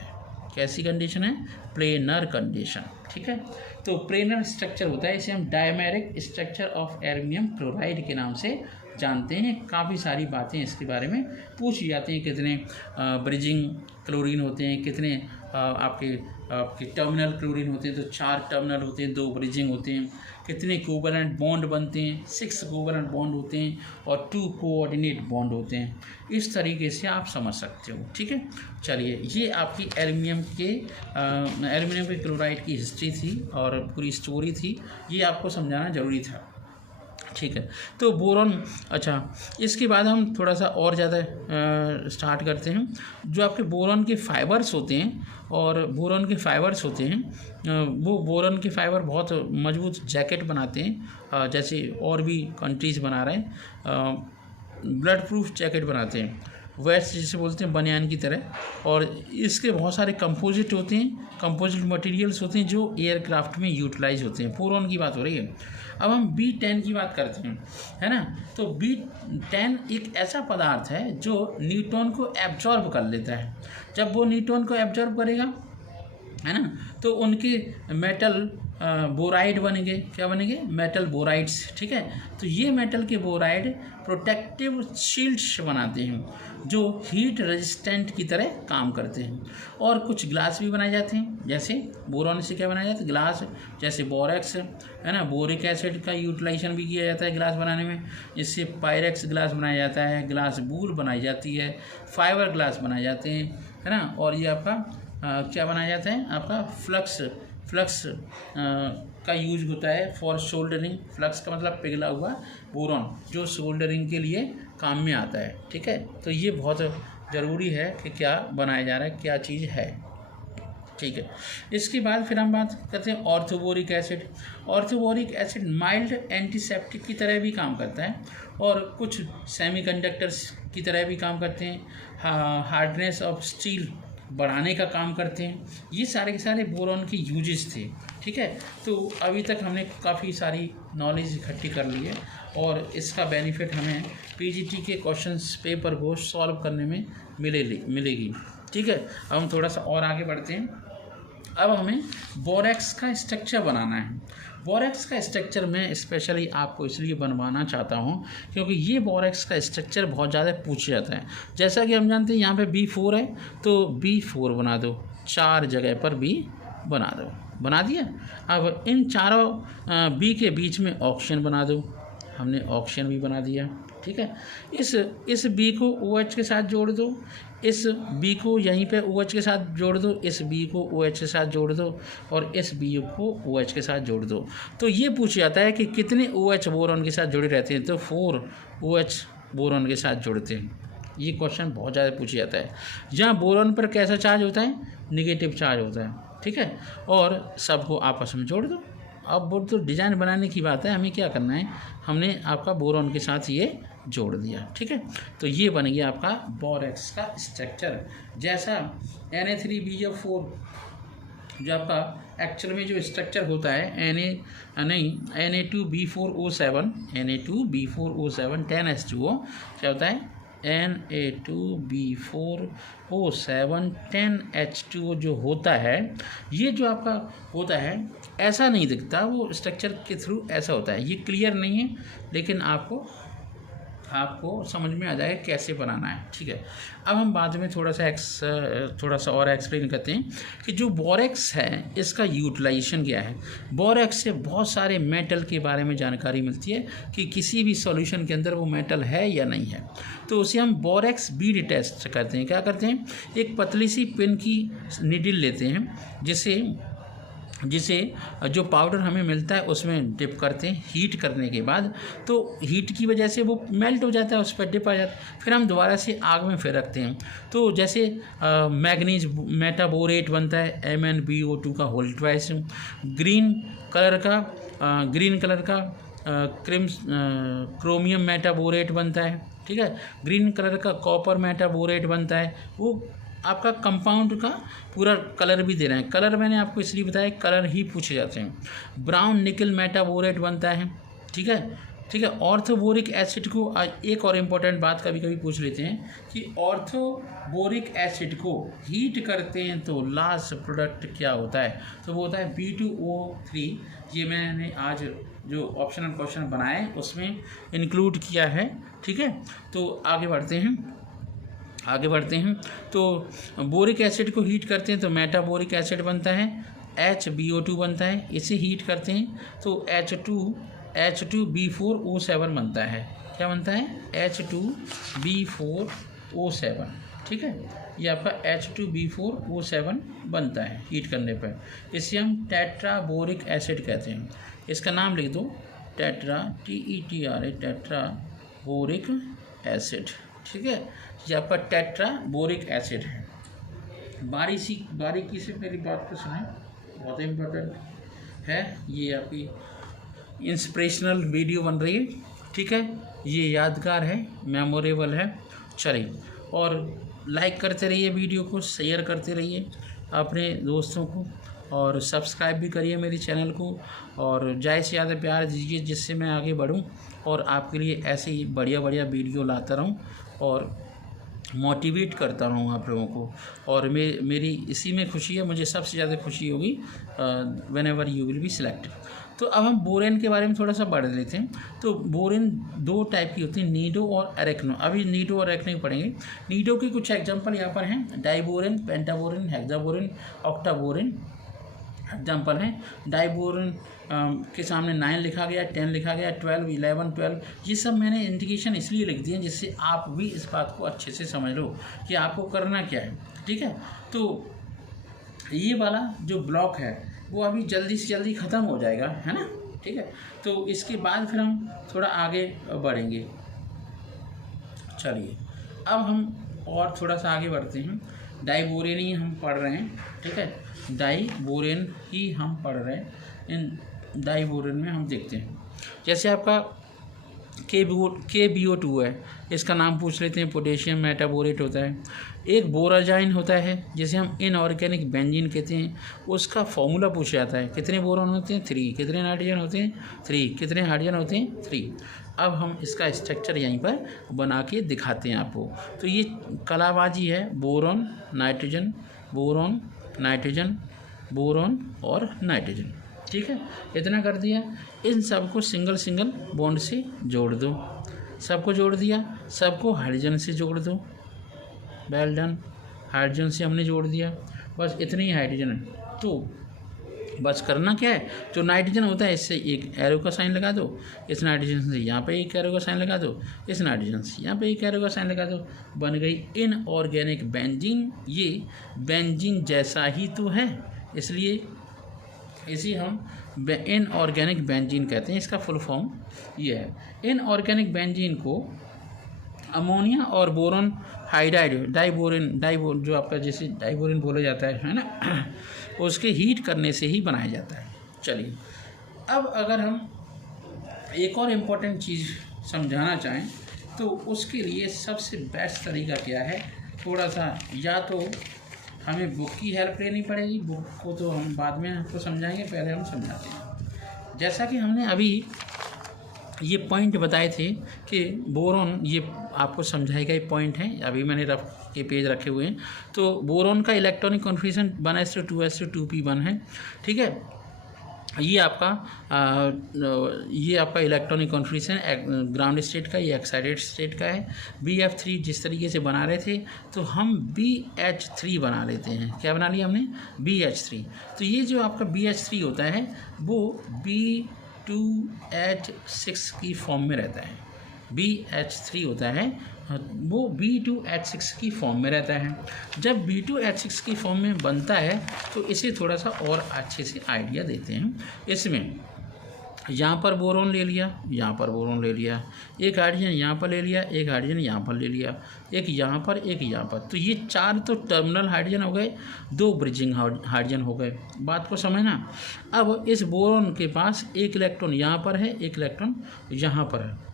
कैसी कंडीशन है, प्लेनर कंडीशन, ठीक है। तो प्लेनर स्ट्रक्चर होता है, इसे हम dimeric structure of aluminium chloride के नाम से जानते हैं। काफ़ी सारी बातें इसके बारे में पूछी जाती हैं, कितने ब्रिजिंग क्लोरीन होते हैं, कितने आपके टर्मिनल क्लोरीन होते हैं। तो 4 टर्मिनल होते हैं, 2 ब्रिजिंग होते हैं, कितने कोवैलेंट बॉन्ड बनते हैं, 6 कोवैलेंट बॉन्ड होते हैं और 2 कोऑर्डिनेट बॉन्ड होते हैं। इस तरीके से आप समझ सकते हो। ठीक है, चलिए ये आपकी एल्युमिनियम के क्लोराइड की हिस्ट्री थी और पूरी स्टोरी थी, ये आपको समझाना ज़रूरी था। ठीक है, तो बोरॉन, अच्छा इसके बाद हम थोड़ा सा और ज़्यादा स्टार्ट करते हैं। जो आपके बोरॉन के फाइबर्स होते हैं और बोरॉन के फाइबर्स होते हैं, वो बोरॉन के फाइबर बहुत मजबूत जैकेट बनाते हैं, जैसे और भी कंट्रीज़ बना रहे हैं, ब्लड प्रूफ जैकेट बनाते हैं, वेस्ट जिसे बोलते हैं बनियान की तरह। और इसके बहुत सारे कंपोजिट होते हैं, कंपोजिट मटेरियल्स होते हैं जो एयरक्राफ्ट में यूटिलाइज होते हैं। बोरॉन की बात हो रही है। अब हम B10 की बात करते हैं, है ना। तो B10 एक ऐसा पदार्थ है जो न्यूट्रॉन को एब्जॉर्ब कर लेता है। जब वो न्यूट्रॉन को एब्जॉर्ब करेगा, है ना, तो उनके मेटल बोराइड बनेंगे। क्या बनेंगे? Metal borides. ठीक है, तो ये मेटल के बोराइड प्रोटेक्टिव शील्ड्स बनाते हैं जो हीट रेजिस्टेंट की तरह काम करते हैं। और कुछ ग्लास भी बनाए जाते हैं, जैसे बोरॉन से क्या बनाया जाता है? ग्लास। जैसे बोरेक्स, है ना, बोरिक एसिड का यूटिलाइजेशन भी किया जाता है ग्लास बनाने में, जिससे पायरेक्स ग्लास बनाया जाता है, ग्लास बूल बनाई जाती है, फाइबर ग्लास बनाए जाते हैं, है ना। और ये आपका क्या बनाया जाता है? आपका फ्लक्स का यूज होता है फॉर सोल्डरिंग। फ्लक्स का मतलब पिघला हुआ बोरॉन, जो सोल्डरिंग के लिए काम में आता है। ठीक है, तो ये बहुत ज़रूरी है कि क्या बनाया जा रहा है, क्या चीज़ है। ठीक है, इसके बाद फिर हम बात करते हैं orthoboric acid. Orthoboric acid mild antiseptic की तरह भी काम करता है और कुछ सेमीकंडक्टर्स की तरह भी काम करते हैं। हार्डनेस ऑफ स्टील बढ़ाने का काम करते हैं। ये सारे के सारे बोरॉन के यूजेस थे। ठीक है, तो अभी तक हमने काफ़ी सारी नॉलेज इकट्ठी कर ली है और इसका बेनिफिट हमें पीजीटी के क्वेश्चंस पेपर को सॉल्व करने में मिलेगी। ठीक है, अब हम थोड़ा सा और आगे बढ़ते हैं। अब हमें बोरेक्स का स्ट्रक्चर बनाना है। बोरेक्स का स्ट्रक्चर मैं स्पेशली आपको इसलिए बनवाना चाहता हूँ क्योंकि ये बोरेक्स का स्ट्रक्चर बहुत ज़्यादा पूछा जाता है। जैसा कि हम जानते हैं यहाँ पे B4 है, तो B4 बना दो, 4 जगह पर B बना दो। बना दिया। अब इन चारों B के बीच में ऑक्सीजन बना दो। हमने ऑक्सीजन भी बना दिया। ठीक है, इस B को OH के साथ जोड़ दो, इस B को यहीं पे OH के साथ जोड़ दो, इस B को OH के साथ जोड़ दो और इस B को OH के साथ जोड़ दो। तो ये पूछा जाता है कि कितने OH बोरॉन के साथ जुड़े रहते हैं, तो 4 OH बोरॉन के साथ जुड़ते हैं। ये क्वेश्चन बहुत ज़्यादा पूछा जाता है। जहाँ बोरॉन पर कैसा चार्ज होता है? निगेटिव चार्ज होता है। ठीक है, और सबको आपस में जोड़ दो। अब वो तो डिज़ाइन बनाने की बात है, हमें क्या करना है? हमने आपका बोरॉन के साथ ये जोड़ दिया। ठीक है, तो ये बन गया आपका बोरेक्स का स्ट्रक्चर। जैसा Na3BF4 जो आपका एक्चुअल में जो स्ट्रक्चर होता है Na2B4O7 10H2O क्या होता है? Na2B4O7 10H2O जो होता है, ये जो आपका होता है ऐसा नहीं दिखता, वो स्ट्रक्चर के थ्रू ऐसा होता है। ये क्लियर नहीं है लेकिन आपको समझ में आ जाएगा कैसे बनाना है। ठीक है, अब हम बाद में थोड़ा सा और एक्सप्लेन करते हैं कि जो बोरेक्स है इसका यूटिलाइजेशन क्या है। बोरेक्स से बहुत सारे मेटल के बारे में जानकारी मिलती है कि किसी भी सॉल्यूशन के अंदर वो मेटल है या नहीं है। तो उसे हम बोरेक्स बीड टेस्ट करते हैं। क्या करते हैं? एक पतली सी पिन की नीडल लेते हैं, जिसे जो पाउडर हमें मिलता है उसमें डिप करते हैं। हीट करने के बाद तो हीट की वजह से वो मेल्ट हो जाता है, उस पर डिप आ जाता है। फिर हम दोबारा से आग में फिर रखते हैं। तो जैसे मैग्नीज मेटाबोरेट बनता है, MnBO2 का होल ट्वाइस। ग्रीन कलर का क्रोमियम मेटाबोरेट बनता है। ठीक है, ग्रीन कलर का कॉपर मेटाबोरेट बनता है। वो आपका कंपाउंड का पूरा कलर भी दे रहे हैं। कलर मैंने आपको इसलिए बताया, कलर ही पूछे जाते हैं। ब्राउन निकल मेटाबोरेट बनता है। ठीक है, ऑर्थोबोरिक एसिड को एक और इम्पोर्टेंट बात कभी कभी पूछ लेते हैं कि ऑर्थोबोरिक एसिड को हीट करते हैं तो लास्ट प्रोडक्ट क्या होता है? तो वो होता है B2O3। ये मैंने आज जो ऑप्शनल क्वेश्चन बनाए उसमें इंक्लूड किया है। ठीक है, तो आगे बढ़ते हैं। तो बोरिक एसिड को हीट करते हैं तो मेटाबोरिक एसिड बनता है। HBO2 बनता है, इसे हीट करते हैं तो H2B4O7 बनता है। क्या बनता है? H2B4O7, ठीक है, ये आपका H2B4O7 बनता है हीट करने पर। इसे हम टेट्राबोरिक एसिड कहते हैं। इसका नाम लिख दो, टेट्रा, TETRA, टेट्राबोरिक एसिड, ठीक है, ये आपका टेट्राबोरिक एसिड है। बारीकी से मेरी बात को सुने, बहुत इम्पोर्टेंट है, ये आपकी इंस्पिरेशनल वीडियो बन रही है, ठीक है, ये यादगार है, मेमोरेबल है। चलिए, और लाइक करते रहिए, वीडियो को शेयर करते रहिए अपने दोस्तों को, और सब्सक्राइब भी करिए मेरे चैनल को, और ज़्यादा से ज़्यादा प्यार दीजिए जिससे मैं आगे बढ़ूं और आपके लिए ऐसे ही बढ़िया वीडियो लाता रहूं और मोटिवेट करता रहूँ आप लोगों को। और मेरी इसी में खुशी है, मुझे सबसे ज़्यादा खुशी होगी when ever you will be selected. तो अब हम बोरेन के बारे में थोड़ा सा पढ़ लेते हैं। तो बोरेन 2 टाइप की होती है, नीडो और अरेक्नो। अभी नीडो और अरेक्नो पढ़ेंगे। नीडो के कुछ एग्जांपल यहाँ पर हैं, डाइबोरेन, पेंटाबोरेन, हेक्साबोरेन, ऑक्टाबोरेन एग्जाम्पल हैं। डाइबोरेन के सामने 9 लिखा गया, 10 लिखा गया, 12, 11, 12, ये सब मैंने इंडिकेशन इसलिए लिख दिए जिससे आप भी इस बात को अच्छे से समझ लो कि आपको करना क्या है, ठीक है। तो ये वाला जो ब्लॉक है वो अभी जल्दी से जल्दी ख़त्म हो जाएगा, है ना, ठीक है। तो इसके बाद फिर हम थोड़ा आगे बढ़ेंगे। चलिए, अब हम और थोड़ा सा आगे बढ़ते हैं। डाइबोरेन ही हम पढ़ रहे हैं, ठीक है, डाइबोरेन ही हम पढ़ रहे हैं। इन डाइबोरेन में हम देखते हैं, जैसे आपका KBO2 है, इसका नाम पूछ लेते हैं, पोटेशियम मेटाबोरेट होता है। एक बोराजाइन होता है जिसे हम इनऑर्गेनिक बेंजीन कहते हैं, उसका फॉर्मूला पूछा जाता है। कितने बोरॉन होते हैं? 3। कितने नाइट्रोजन होते हैं? 3। कितने हाइड्रोजन होते हैं? 3। अब हम इसका स्ट्रक्चर यहीं पर बना के दिखाते हैं आपको। तो ये कलाबाजी है, boron nitrogen, boron nitrogen, boron और नाइट्रोजन, ठीक है, इतना कर दिया। इन सबको सिंगल बॉन्ड से जोड़ दो, सबको जोड़ दिया, सबको हाइड्रोजन से जोड़ दो, वेल डन, हाइड्रोजन से हमने जोड़ दिया, बस इतने ही हाइड्रोजन है। तो बस करना क्या है, जो नाइट्रोजन होता है इससे एक एरो का साइन लगा दो, इस नाइट्रोजन से यहाँ पे एक एरो का साइन लगा दो, इस नाइट्रोजन से यहाँ पे एक एरो का साइन लगा दो, बन गई इनऑर्गेनिक बेंजीन। ये बेंजीन जैसा ही तो है, इसलिए इसी हम इनऑर्गेनिक बेंजीन कहते हैं। इसका फुल फॉर्म ये है। इनऑर्गेनिक बेंजीन को अमोनिया और बोरॉन हाइड्राइड, डाइबोरेन जो आपका जैसे डाइबोरेन बोला जाता है ना, उसके हीट करने से ही बनाया जाता है। चलिए, अब अगर हम एक और इम्पोर्टेंट चीज़ समझाना चाहें तो उसके लिए सबसे बेस्ट तरीका क्या है, थोड़ा सा या तो हमें बुक की हेल्प लेनी पड़ेगी, बुक को तो हम बाद में आपको समझाएंगे, पहले हम समझाते हैं। जैसा कि हमने अभी ये पॉइंट बताए थे कि बोरॉन, ये आपको समझाएगा, ये पॉइंट है, अभी मैंने रफ के पेज रखे हुए हैं। तो बोरॉन का इलेक्ट्रॉनिक कॉन्फिगरेशन 1s2 है, ठीक है। ये आपका इलेक्ट्रॉनिक कॉन्फिगरेशन ग्राउंड स्टेट का, ये एक्साइटेड स्टेट का है। BF3 जिस तरीके से बना रहे थे तो हम BH3 बना लेते हैं। क्या बना लिया हमने? BH3। तो ये जो आपका BH3 होता है वो B2H6 की फॉर्म में रहता है। BH3 होता है वो B2H6 की फॉर्म में रहता है। जब B2H6 की फॉर्म में बनता है तो इसे थोड़ा सा और अच्छे से आइडिया देते हैं। इसमें यहाँ पर बोरॉन ले लिया, यहाँ पर बोरॉन ले लिया, एक हाइड्रोजन यहाँ पर ले लिया, एक हाइड्रोजन यहाँ पर ले लिया, एक यहाँ पर, एक यहाँ पर। तो ये 4 तो टर्मिनल हाइड्रोजन हो गए, 2 ब्रिजिंग हाइड्रोजन हो गए। बात को समझना। अब इस बोरॉन के पास एक इलेक्ट्रॉन यहाँ पर है, एक इलेक्ट्रॉन यहाँ पर है।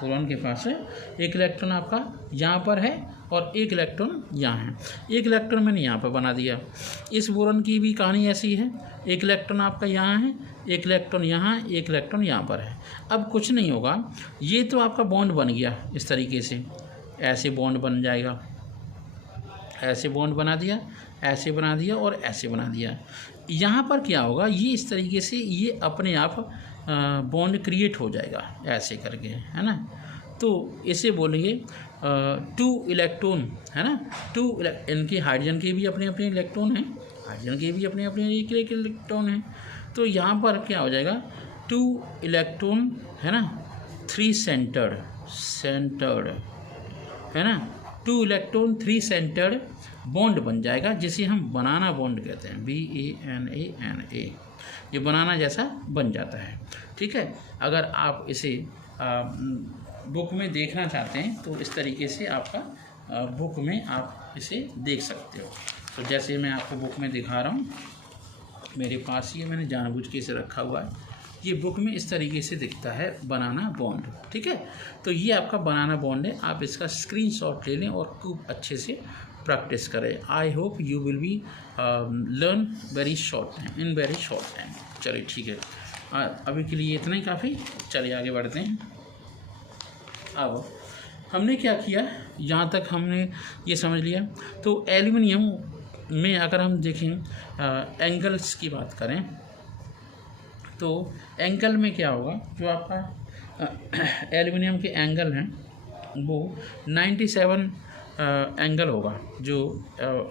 बोरॉन के पास है एक इलेक्ट्रॉन आपका यहाँ पर है और एक इलेक्ट्रॉन यहाँ है। एक इलेक्ट्रॉन मैंने यहाँ पर बना दिया। इस बोरॉन की भी कहानी ऐसी है, एक इलेक्ट्रॉन आपका यहाँ है, एक इलेक्ट्रॉन यहाँ, एक इलेक्ट्रॉन यहाँ पर है। अब कुछ नहीं होगा, ये तो आपका बॉन्ड बन गया इस तरीके से, ऐसे बॉन्ड बन जाएगा, ऐसे बॉन्ड बना दिया, ऐसे बना दिया और ऐसे बना दिया। यहाँ पर क्या होगा, ये इस तरीके से ये अपने आप बॉन्ड क्रिएट हो जाएगा ऐसे करके, है ना। तो इसे बोलेंगे 2 इलेक्ट्रॉन, है ना। 2 इनके हाइड्रोजन के भी अपने अपने इलेक्ट्रॉन हैं, हाइड्रोजन के भी अपने अपने एक इलेक्ट्रॉन हैं। तो यहाँ पर क्या हो जाएगा, 2 इलेक्ट्रॉन है ना, 3 सेंटर्ड है ना, 2 इलेक्ट्रॉन 3 सेंटर्ड बॉन्ड बन जाएगा, जिसे हम बनाना बॉन्ड कहते हैं, BANANA, ये बनाना जैसा बन जाता है। ठीक है, अगर आप इसे बुक में देखना चाहते हैं तो इस तरीके से आपका बुक में आप इसे देख सकते हो। तो जैसे मैं आपको बुक में दिखा रहा हूँ, मेरे पास ये मैंने जानबूझ के इसे रखा हुआ है, ये बुक में इस तरीके से दिखता है बनाना बॉन्ड। ठीक है, तो ये आपका बनाना बॉन्ड है, आप इसका स्क्रीनशॉट ले लें और खूब अच्छे से प्रैक्टिस करें। I hope you will be learn very short time. चलिए ठीक है, अभी के लिए इतना ही काफ़ी। चलिए आगे बढ़ते हैं। अब हमने क्या किया, यहाँ तक हमने ये समझ लिया। तो एल्युमिनियम में अगर हम देखें एंगल्स की बात करें, तो एंगल में क्या होगा, जो आपका एल्युमिनियम के एंगल हैं वो 97 एंगल होगा, जो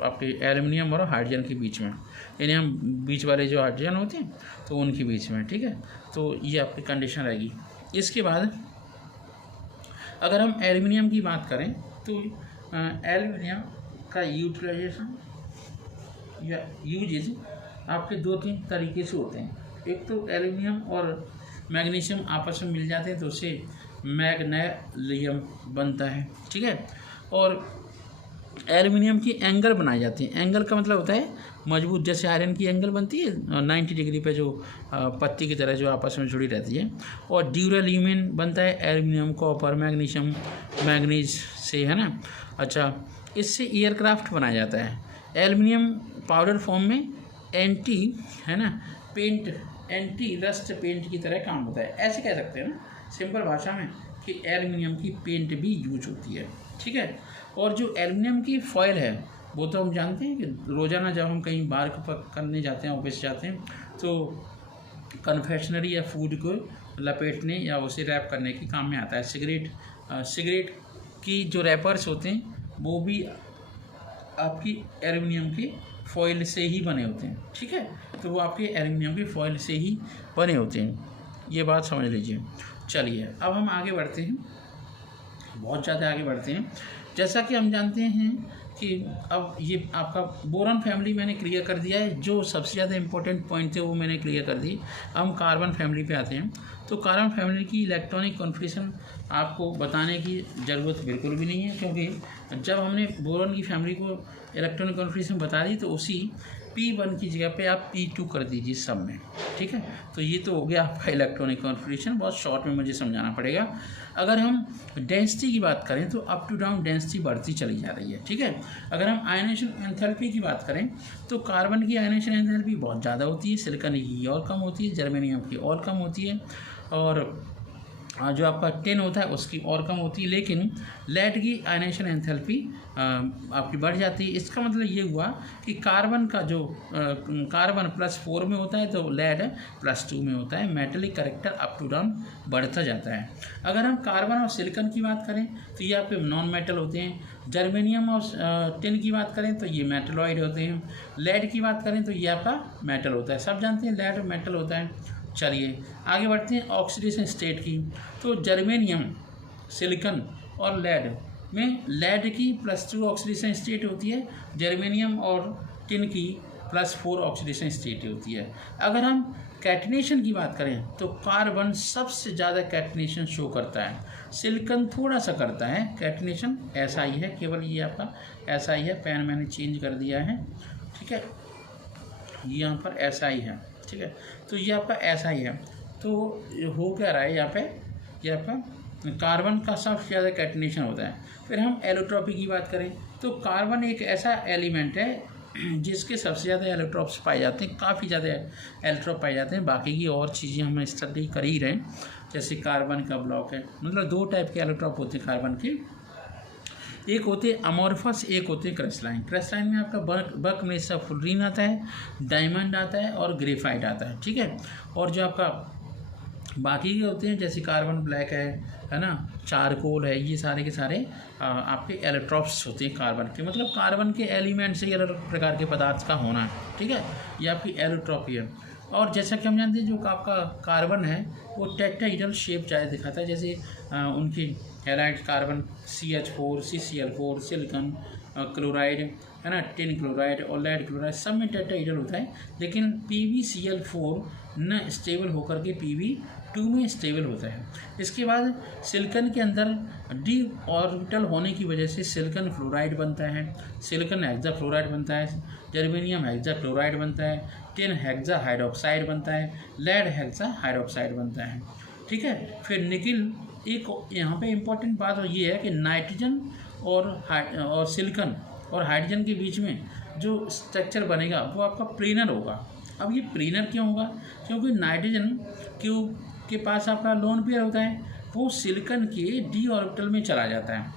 आपके एल्युमिनियम और हाइड्रोजन के बीच में, यानी हम बीच वाले जो हाइड्रोजन होते हैं तो उनके बीच में। ठीक है, तो ये आपकी कंडीशन रहेगी। इसके बाद अगर हम एल्युमिनियम की बात करें तो एल्युमिनियम का यूटिलाइजेशन या यूजेज आपके 2-3 तरीके से होते हैं। एक तो एल्युमिनियम और मैग्नीशियम आपस में मिल जाते हैं तो उससे मैग्नेलियम बनता है। ठीक है, और एल्युमिनियम की एंगल बनाई जाती है। एंगल का मतलब होता है मजबूत, जैसे आयरन की एंगल बनती है 90 डिग्री पे, जो पत्ती की तरह जो आपस में जुड़ी रहती है। और ड्यूरेलियम बनता है एल्युमिनियम, कॉपर, मैग्नीशियम, मैग्नीज से, है ना। अच्छा, इससे एयरक्राफ्ट बनाया जाता है। एल्युमिनियम पाउडर फॉर्म में एंटी, है ना, पेंट, एंटी रस्ट पेंट की तरह काम होता है, ऐसे कह सकते हैं ना सिंपल भाषा में, कि एल्युमिनियम की पेंट भी यूज होती है। ठीक है, और जो एल्युमिनियम की फॉयल है वो तो हम जानते हैं कि रोज़ाना जब हम कहीं बाहर करने जाते हैं, ऑफिस जाते हैं, तो कन्फेक्शनरी या फूड को लपेटने या उसे रैप करने के काम में आता है। सिगरेट की जो रैपर्स होते हैं वो भी आपकी एल्युमिनियम की फॉयल से ही बने होते हैं। ठीक है, तो वो आपके एल्युमिनियम की फॉयल से ही बने होते हैं, ये बात समझ लीजिए। चलिए अब हम आगे बढ़ते हैं, बहुत ज़्यादा आगे बढ़ते हैं। जैसा कि हम जानते हैं कि अब ये आपका बोरॉन फैमिली मैंने क्लियर कर दिया है, जो सबसे ज़्यादा इंपॉर्टेंट पॉइंट थे वो मैंने क्लियर कर दी। हम कार्बन फैमिली पे आते हैं। तो कार्बन फैमिली की इलेक्ट्रॉनिक कॉन्फिगरेशन आपको बताने की ज़रूरत बिल्कुल भी नहीं है, क्योंकि जब हमने बोरॉन की फैमिली को इलेक्ट्रॉनिक कॉन्फिगरेशन बता दी तो उसी P1 की जगह पे आप P2 कर दीजिए सब में। ठीक है, तो ये तो हो गया आपका इलेक्ट्रॉनिक कॉन्फिगरेशन, बहुत शॉर्ट में मुझे समझाना पड़ेगा। अगर हम डेंसिटी की बात करें तो अप टू डाउन डेंसिटी बढ़ती चली जा रही है। ठीक है, अगर हम आयनेशन एंथैल्पी की बात करें तो कार्बन की आयनेशन एंथैल्पी बहुत ज़्यादा होती है, सिलिकॉन की और कम होती है, जर्मेनियम की और कम होती है, और जो आपका 10 होता है उसकी और कम होती है। लेकिन लेड की आयनेशन एंथैल्पी आपकी बढ़ जाती है। इसका मतलब ये हुआ कि कार्बन का जो कार्बन +4 में होता है तो लेड +2 में होता है। Metallic character up to down बढ़ता जाता है। अगर हम कार्बन और सिलिकॉन की बात करें तो ये आपके नॉन मेटल होते हैं। जर्मेनियम और टिन की बात करें तो ये मेटलॉइड होते हैं। लेड की बात करें तो ये आपका मेटल होता है। सब जानते हैं लेड मेटल होता है। चलिए आगे बढ़ते हैं ऑक्सीडेशन स्टेट की। तो जर्मेनियम, सिलिकॉन और लेड में लेड की +2 ऑक्सीडेशन स्टेट होती है, जर्मेनियम और टिन की +4 ऑक्सीडेशन स्टेट होती है। अगर हम कैटिनेशन की बात करें तो कार्बन सबसे ज़्यादा कैटिनेशन शो करता है, सिलिकॉन थोड़ा सा करता है कैटिनेशन। ऐसा ही है, केवल ये आपका ऐसा ही है, पेन मैंने चेंज कर दिया है। ठीक है, ये यहाँ पर ऐसा ही है। ठीक है, तो ये आपका ऐसा ही है। तो हो क्या रहा है यहाँ पे, ये आपका कार्बन का सबसे ज़्यादा कैटिनेशन होता है। फिर हम एलोट्रॉपी की बात करें तो कार्बन एक ऐसा एलिमेंट है जिसके सबसे ज़्यादा एलोट्रॉप्स पाए जाते हैं, काफ़ी ज़्यादा एलोट्रॉप पाए जाते हैं। बाकी की और चीज़ें हम स्टडी कर ही रहे हैं, जैसे कार्बन का ब्लॉक है। मतलब 2 टाइप के एलोट्रॉप होते हैं कार्बन के, एक होते अमॉर्फस, एक होते क्रिस्टलाइन। क्रिस्टलाइन में आपका बक में सल्फुरिन आता है, डायमंड आता है और ग्रेफाइट आता है। ठीक है, और जो आपका बाकी के होते हैं जैसे कार्बन ब्लैक है, है ना, चारकोल है, ये सारे के सारे आपके एलोट्रॉप्स होते हैं कार्बन के, मतलब कार्बन के एलिमेंट से अलग प्रकार के पदार्थ का होना है, ठीक है, ये आपकी एलोट्रॉपी है। और जैसा कि हम जानते हैं जो आपका कार्बन है वो टेट्राहेड्रल शेप ज़्यादा दिखाता है, जैसे उनकी halide carbon CH4, CCl4, silicon chloride, है ना, टिन क्लोराइड और लेड क्लोराइड, सब में टेट्राहेड्रल होता है, लेकिन PbCl4 न स्टेबल होकर के Pb2 में स्टेबल होता है। इसके बाद सिलिकॉन के अंदर d ऑर्बिटल होने की वजह से सिलिकॉन फ्लोराइड बनता है, सिलिकॉन हेक्सा फ्लोराइड बनता है, जर्मेनियम हेक्सा क्लोराइड बनता है, टिन हेक्सा हाइड्रोक्साइड बनता है, लेड हेक्सा हाइड्रोक्साइड बनता है, ठीक है। फिर निकिल, एक यहाँ पे इम्पोर्टेंट बात ये है कि नाइट्रोजन और सिलिकॉन और हाइड्रोजन के बीच में जो स्ट्रक्चर बनेगा वो आपका प्लेनर होगा। अब ये प्लेनर क्यों होगा? क्योंकि नाइट्रोजन क्यूब के पास आपका लोन पेयर होता है, वो सिलिकॉन के d ऑर्बिटल में चला जाता है,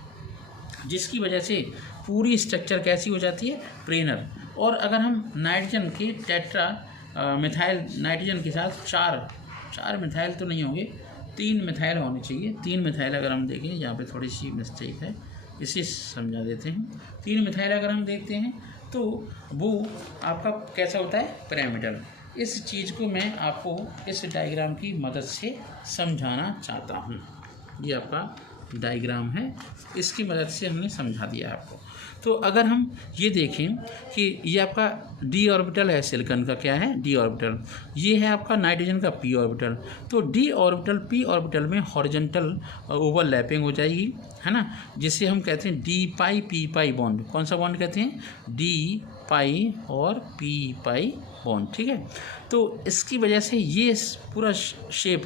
जिसकी वजह से पूरी स्ट्रक्चर कैसी हो जाती है? प्लेनर। और अगर हम नाइट्रोजन के टेट्रा मिथाइल नाइट्रोजन के साथ चार मिथाइल तो नहीं होंगे, 3 मिथाइल होने चाहिए। 3 मिथाइल अगर हम देखें, यहाँ पे थोड़ी सी मिस्टेक है, इसे समझा देते हैं। 3 मिथाइल अगर हम देखते हैं तो वो आपका कैसा होता है? पिरामिडल। इस चीज़ को मैं आपको इस डायग्राम की मदद से समझाना चाहता हूँ। ये आपका डायग्राम है, इसकी मदद से हमने समझा दिया आपको। तो अगर हम ये देखें कि ये आपका d ऑर्बिटल है, सिलिकॉन का क्या है? d orbital. ये है आपका नाइट्रोजन का p ऑर्बिटल। तो d ऑर्बिटल p ऑर्बिटल में हॉरिजॉन्टल ओवरलैपिंग हो जाएगी, है ना, जिसे हम कहते हैं d पाई p पाई बॉन्ड। कौन सा बॉन्ड कहते हैं? d पाई और p पाई बॉन्ड, ठीक है। तो इसकी वजह से ये पूरा शेप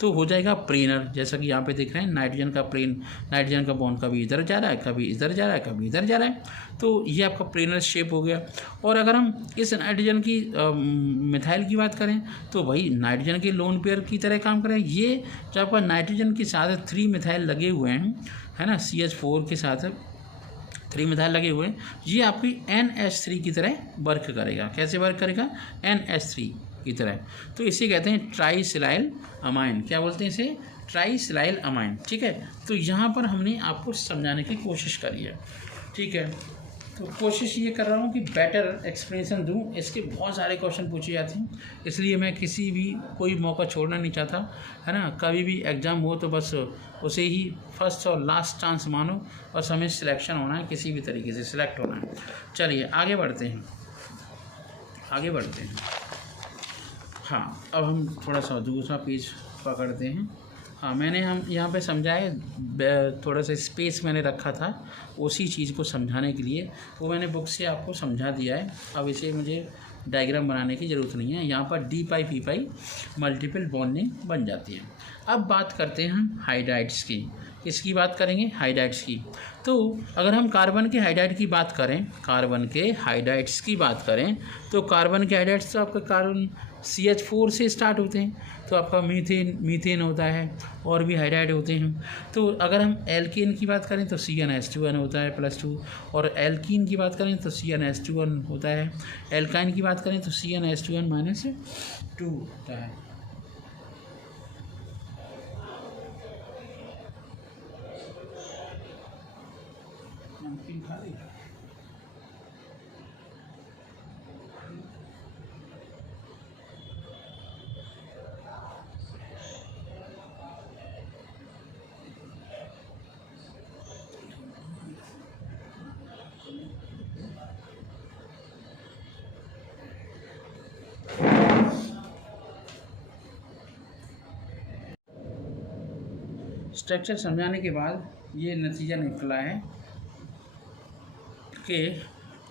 तो हो जाएगा प्लेनर, जैसा कि यहाँ पे देख रहे हैं नाइट्रोजन का प्लेन, नाइट्रोजन का बॉन्ड कभी इधर जा रहा है, कभी इधर जा रहा है, कभी इधर जा रहा है, तो ये आपका प्लेनर शेप हो गया। और अगर हम इस नाइट्रोजन की मिथाइल की बात करें तो भाई नाइट्रोजन के लोन पेयर की तरह काम करें। ये जो आपका नाइट्रोजन के साथ 3 मिथाइल लगे हुए हैं, है ना, CH4 के साथ 3 मिथाइल लगे हुए हैं, ये आपकी NH3 की तरह वर्क करेगा। कैसे वर्क करेगा? NH3 की तरह। तो इसे कहते हैं ट्राइसिलाइल अमाइन। क्या बोलते हैं इसे? ट्राइसिलाइल अमाइन, ठीक है। तो यहाँ पर हमने आपको समझाने की कोशिश करी है, ठीक है। तो कोशिश ये कर रहा हूँ कि बेटर एक्सप्लेनेशन दूँ। इसके बहुत सारे क्वेश्चन पूछे जाते हैं, इसलिए मैं किसी भी कोई मौका छोड़ना नहीं चाहता, है ना। कभी भी एग्ज़ाम हो तो बस उसे ही फर्स्ट और लास्ट चांस मानो, और हमें सिलेक्शन होना है, किसी भी तरीके से सिलेक्ट होना है। चलिए आगे बढ़ते हैं। हाँ, अब हम थोड़ा सा दूसरा पेज पकड़ते हैं। हाँ, हम यहाँ पे समझाए, थोड़ा सा स्पेस मैंने रखा था उसी चीज़ को समझाने के लिए, वो मैंने बुक से आपको समझा दिया है। अब इसे मुझे डायग्राम बनाने की ज़रूरत नहीं है। यहाँ पर d पाई p पाई मल्टीपल बॉन्डिंग बन जाती है। अब बात करते हैं हम हाइड्राइड्स की। किसकी बात करेंगे? हाइड्राइड्स की। तो अगर हम कार्बन के हाइड्राइड की बात करें, कार्बन के हाइड्राइड्स की बात करें, तो कार्बन के हाइड्राइड्स तो आपका कार्बन CH4 से स्टार्ट होते हैं, तो आपका मीथेन होता है, और भी हाइड्राइड होते हैं। तो अगर हम एल्केन की बात करें तो CnH2n होता है +2, और एल्कीन की बात करें तो CnH2n होता है, एल्काइन की बात करें तो CnH2n -2 होता है। नमकीन खा रही है? स्ट्रक्चर समझाने के बाद ये नतीजा निकला है कि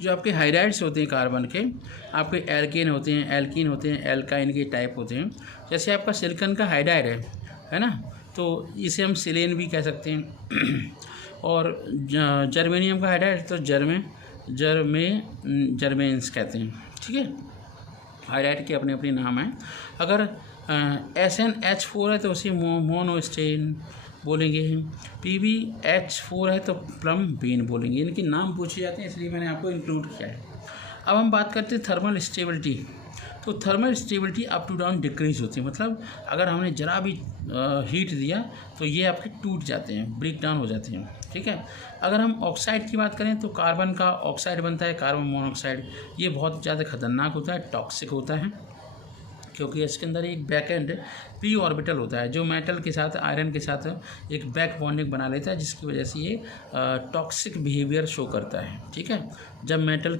जो आपके हाइड्राइड्स होते हैं कार्बन के, आपके एल्केन होते हैं, एल्कीन होते हैं, एल्काइन के टाइप होते हैं। जैसे आपका सिलिकॉन का हाइड्राइड है ना, तो इसे हम सिलेन भी कह सकते हैं। और जर्मेनियम का हाइड्राइड तो जर्मेंस कहते हैं, ठीक है। हाइड्राइड के अपने अपने नाम हैं। अगर SnH4 है तो उसे मोनोस्टेन बोलेंगे, PbH4 है तो प्लम बेन बोलेंगे। इनके नाम पूछे जाते हैं, इसलिए मैंने आपको इंक्लूड किया है। अब हम बात करते हैं थर्मल स्टेबिलिटी। तो thermal stability up to down decrease होती है, मतलब अगर हमने जरा भी हीट दिया तो ये आपके टूट जाते हैं, ब्रेक डाउन हो जाते हैं, ठीक है। अगर हम ऑक्साइड की बात करें तो कार्बन का ऑक्साइड बनता है, कार्बन मोनोऑक्साइड, ये बहुत ज़्यादा खतरनाक होता है, टॉक्सिक होता है, क्योंकि इसके अंदर एक बैक एंड पी ऑर्बिटल होता है जो मेटल के साथ, आयरन के साथ एक बैक बॉन्डिंग बना लेता है, जिसकी वजह से ये टॉक्सिक बिहेवियर शो करता है, ठीक है। जब मेटल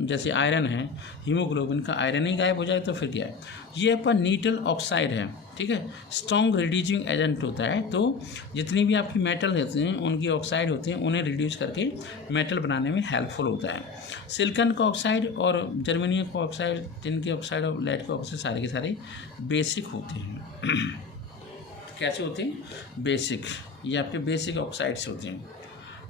जैसे आयरन है, हीमोग्लोबिन का आयरन ही गायब हो जाए तो फिर क्या है, ये अपन नीटल ऑक्साइड है, ठीक है, स्ट्रॉन्ग रिड्यूसिंग एजेंट होता है। तो जितनी भी आपकी मेटल होते हैं उनकी ऑक्साइड होते हैं, उन्हें रिड्यूस करके मेटल बनाने में हेल्पफुल होता है। सिलिकॉन का ऑक्साइड और जर्मेनियम का ऑक्साइड, टिन के ऑक्साइड और लेड का ऑक्साइड सारे के सारे बेसिक होते हैं। कैसे होते हैं? बेसिक, ये आपके बेसिक ऑक्साइड्स होते हैं,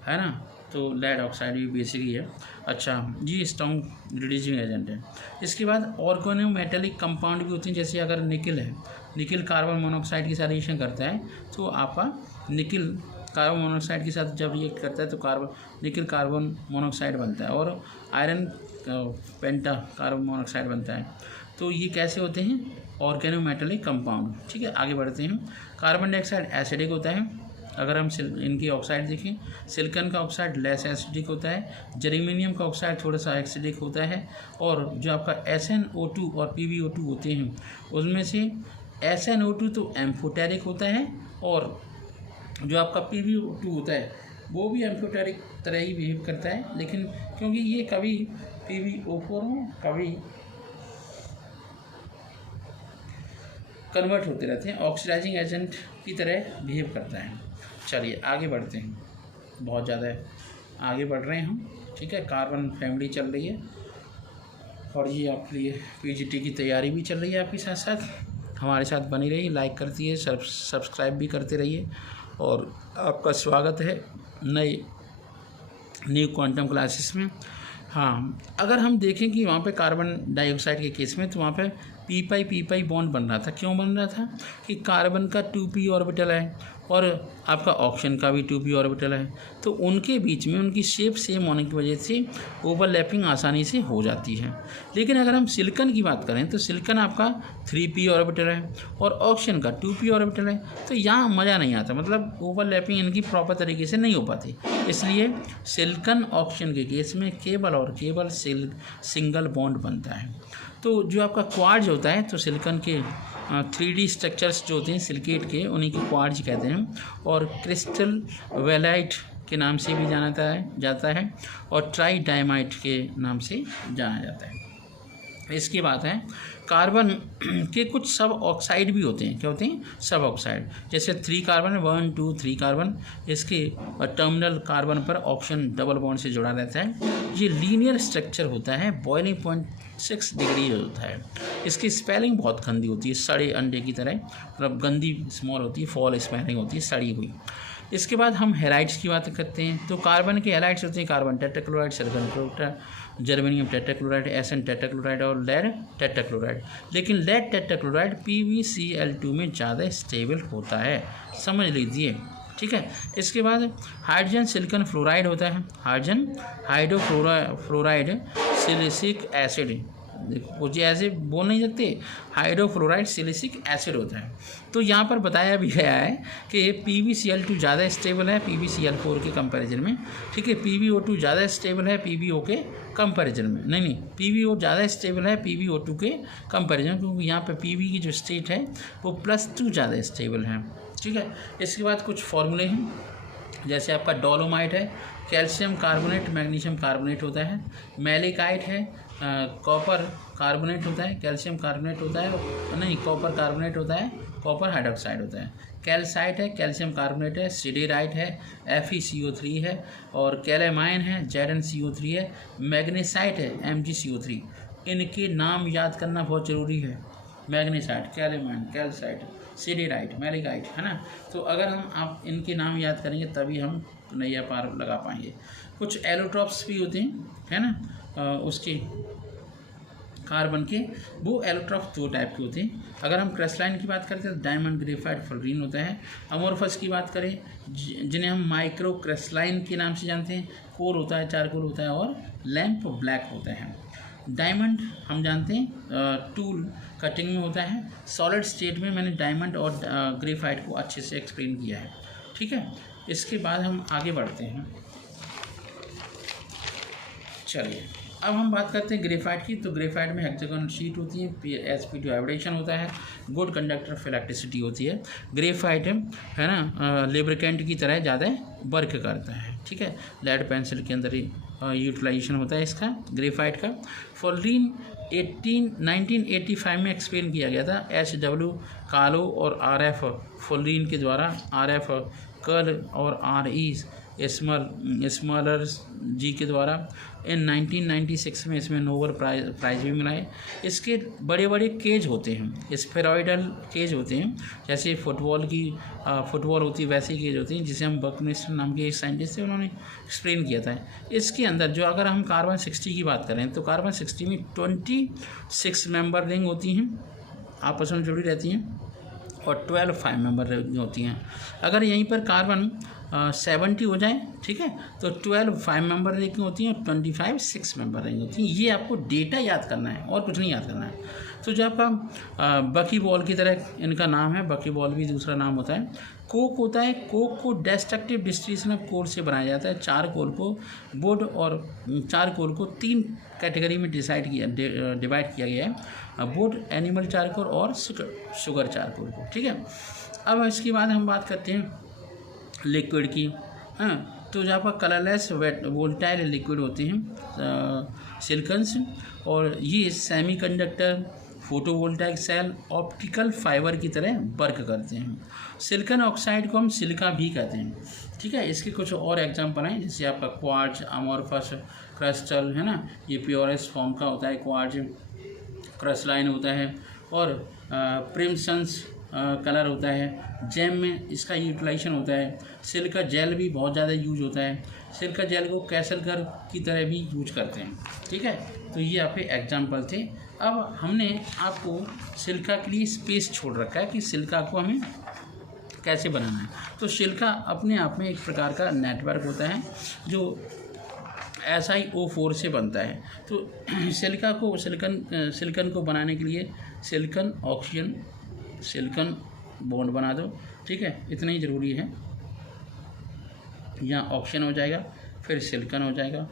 है ना। तो लेड ऑक्साइड भी बेसिक ही है। अच्छा, ये स्ट्रॉन्ग रिड्यूसिंग एजेंट है। इसके बाद ऑर्गेनोमेटेलिक कंपाउंड भी होते हैं, जैसे अगर निकल है, निकल कार्बन मोनोऑक्साइड के साथ रिएक्शन करता है तो आपका निकल कार्बन मोनोऑक्साइड के साथ जब रिएक्ट करता है तो निकल कार्बन मोनोऑक्साइड बनता है, और आयरन पेंटा कार्बन मोनोऑक्साइड बनता है। तो ये कैसे होते हैं? ऑर्गेनोमेटेलिक कंपाउंड, ठीक है। आगे बढ़ते हैं। कार्बन डाइऑक्साइड एसिडिक होता है। अगर हम इनकी ऑक्साइड देखें, सिलिकॉन का ऑक्साइड लेस एसिडिक होता है, जर्मेनियम का ऑक्साइड थोड़ा सा एसिडिक होता है, और जो आपका SnO2 और PbO2 होते हैं उसमें से SnO2 तो एम्फोटेरिक होता है, और जो आपका PbO2 होता है वो भी एम्फोटेरिक तरह ही बिहेव करता है, लेकिन क्योंकि ये कभी PbO4 में कभी कन्वर्ट होते रहते हैं, ऑक्सीडाइजिंग एजेंट की तरह बिहेव करता है। चलिए आगे बढ़ते हैं, बहुत ज़्यादा आगे बढ़ रहे हैं हम, ठीक है। कार्बन फैमिली चल रही है, और ये आपके लिए PGT की तैयारी भी चल रही है आपके साथ साथ। हमारे साथ बनी रहिए, लाइक करती है, सब्सक्राइब भी करते रहिए, और आपका स्वागत है नई न्यू क्वांटम क्लासेस में। हाँ, अगर हम देखें कि वहाँ पे कार्बन डाइऑक्साइड के केस में तो वहाँ पे पी बॉन्ड बन रहा था। क्यों बन रहा था? कि कार्बन का 2p ऑर्बिटल है और आपका ऑक्सीजन का भी 2p ऑर्बिटल है, तो उनके बीच में उनकी शेप सेम होने की वजह से ओवरलैपिंग आसानी से हो जाती है। लेकिन अगर हम सिलिकॉन की बात करें तो सिलिकॉन आपका 3p ऑर्बिटल है और ऑक्सीजन का 2p ऑर्बिटल है, तो यहाँ मज़ा नहीं आता, मतलब ओवरलैपिंग इनकी प्रॉपर तरीके से नहीं हो पाती। इसलिए सिलिकॉन ऑक्सीजन के केस में केवल और केवल सिंगल बॉन्ड बनता है। तो जो आपका क्वार्ट्ज होता है, तो सिलिकॉन के 3D स्ट्रक्चर्स जो होते हैं सिलिकेट के, उन्हीं के क्वार्ट्ज कहते हैं, और क्रिस्टल वेलाइट के नाम से भी जाना जाता है, और ट्राई डायमाइट के नाम से जाना जाता है। इसके बाद है कार्बन के कुछ सब ऑक्साइड भी होते हैं। क्या होते हैं? सब ऑक्साइड। जैसे 3 कार्बन, 1 2 3 कार्बन, इसके टर्मिनल कार्बन पर ऑक्सीजन डबल बॉन्ड से जुड़ा रहता है। ये लीनियर स्ट्रक्चर होता है, बॉइलिंग पॉइंट 6 डिग्री होता है। इसकी स्पेलिंग बहुत गंदी होती है, सड़े अंडे की तरह, मतलब गंदी स्मॉल होती है, फॉल स्पेलिंग होती है, सड़ी हुई। इसके बाद हम हेलाइड्स की बात करते हैं, तो कार्बन के हेलाइड्स होते हैं carbon tetrachloride, silicon chloride, germanium tetrachloride, SN tetrachloride और लेड टेट्राक्लोराइड। लेकिन लेड टेट्राक्लोराइड PbCl2 में ज़्यादा स्टेबल होता है, समझ लीजिए, ठीक है। इसके बाद हाइड्रोजन सिलिकॉन फ्लोराइड होता है, हाइड्रोजन हाइड्रोफ्लोराइड सिलिसिक एसिड, कुछ ऐसे बोल नहीं सकते, हाइड्रोफ्लोराइड सिलिसिक एसिड होता है। तो यहाँ पर बताया भी गया है कि PbCl2 ज़्यादा स्टेबल है PbCl4 के कंपैरिजन में, ठीक है। PbO2 ज़्यादा स्टेबल है PbO के कंपैरिजन में, नहीं PbO ज़्यादा स्टेबल है PbO2 के कंपैरिजन, क्योंकि यहाँ पे Pb की जो स्टेट है वो +2 ज़्यादा स्टेबल है, ठीक है। इसके बाद कुछ फॉर्मूले हैं, जैसे आपका डोलोमाइट है, कैल्शियम कार्बोनेट मैग्नीशियम कार्बोनेट होता है, मैलिकाइट है, कॉपर कार्बोनेट होता है, कैल्शियम कार्बोनेट होता है, नहीं कॉपर कार्बोनेट होता है, कॉपर हाइड्रोक्साइड होता है, कैल्साइट है, कैल्शियम कार्बोनेट है, सिडेराइट है, FeCO3 है, और कैलेमाइन है, ZnCO3 है, मैग्नीसाइट है, MgCO3। इनके नाम याद करना बहुत ज़रूरी है, मैग्नीसाइट, कैलेमाइन, कैल्साइट, सिडेराइट, मैलिकाइट, है ना। तो अगर आप इनके नाम याद करेंगे तभी हम नैया पार लगा पाएंगे। कुछ एलोट्रॉप्स भी होते हैं, है ना, उसके कार्बन के, वो एलोट्रॉप्स 2 टाइप के होते हैं। अगर हम क्रिस्टलाइन की बात करते हैं तो डायमंड, ग्रेफाइट, फ्लोरीन होता है। अमोर्फस की बात करें, जिन्हें हम माइक्रो क्रिस्टलाइन के नाम से जानते हैं, कोर होता है, चारकोल होता है, और लैंप ब्लैक होता है। डायमंड हम जानते हैं टूल कटिंग में होता है। सॉलिड स्टेट में मैंने डायमंड और ग्रेफाइट को अच्छे से एक्सप्लेन किया है, ठीक है। इसके बाद हम आगे बढ़ते हैं। चलिए अब हम बात करते हैं ग्रेफाइट की। तो ग्रेफाइट में हेक्सागोनल शीट होती है, sp2 हाइब्रिडेशन होता है, गुड कंडक्टर ऑफ इलेक्ट्रिसिटी होती है। ग्रेफाइट है ना लेब्रिकेंट की तरह ज़्यादा वर्क करता है, ठीक है। लेड पेंसिल के अंदर यूटिलाइजेशन होता है इसका ग्रेफाइट का। फुलरीन 1985 में एक्सप्लेन किया गया था HW कालो और RF फुलरीन के द्वारा, RF कर्ल और RE स्मॉलर जी के द्वारा। इन 1996 में इसमें नोबेल प्राइज़ भी मिला है। इसके बड़े बड़े केज होते हैं, स्फेरॉइडल केज होते हैं, जैसे फुटबॉल होती है वैसे केज होती हैं, जिसे हम बकमिस्टर नाम के एक साइंटिस्ट थे उन्होंने एक्सप्लेन किया था। इसके अंदर जो अगर हम कार्बन 60 की बात करें तो कार्बन 60 में 26 मेंबर रिंग होती हैं, आपस में जुड़ी रहती हैं, और 12 5 मेंबर रिंग होती हैं। अगर यहीं पर कार्बन 70 हो जाए, ठीक है, तो 12 5 मेंबर रिंग होती हैं और 25 6 मेंबर रिंग होती हैं। ये आपको डेटा याद करना है और कुछ नहीं याद करना है। तो जो आपका बकी बॉल की तरह इनका नाम है, बकी बॉल भी दूसरा नाम होता है। कोक होता है, कोक को डिस्ट्रक्टिव डिस्टिलेशन ऑफ कोल से बनाया जाता है। चारकोल को वुड और चारकोल को 3 कैटेगरी में डिवाइड किया गया है, वुड, एनिमल चारकोल और शुगर चारकोल को, ठीक है। अब इसके बाद हम बात करते हैं लिक्विड की। हाँ, तो जहाँ पर कलरलेस वोल्टाइल लिक्विड होते हैं सिलिकन्स, और ये semiconductor, photovoltaic cell, optical fibre की तरह वर्क करते हैं। सिलिकॉन ऑक्साइड को हम सिलिका भी कहते हैं, ठीक है। इसके कुछ और एग्जांपल हैं, जैसे आपका क्वार्ट्ज, अमोर्फस क्रिस्टल, है ना, ये प्योरेस्ट फॉर्म का होता है क्वार्ट्ज, क्रिस्टलाइन होता है, और प्रिम्सन्स कलर होता है। जेम में इसका यूटिलाइजेशन होता है। सिलिका जेल भी बहुत ज़्यादा यूज होता है, सिलिका जेल को कैसलकर की तरह भी यूज करते हैं, ठीक है। तो ये आपके एग्जांपल थे। अब हमने आपको सिलिका के लिए स्पेस छोड़ रखा है कि सिलिका को हमें कैसे बनाना है। तो सिलिका अपने आप में एक प्रकार का नेटवर्क होता है जो SiO4 से बनता है। तो सिलिकन को बनाने के लिए सिलिकन बॉन्ड बना दो, ठीक है, इतना ही ज़रूरी है। यहाँ ऑक्सीजन हो जाएगा, फिर सिलिकन हो जाएगा,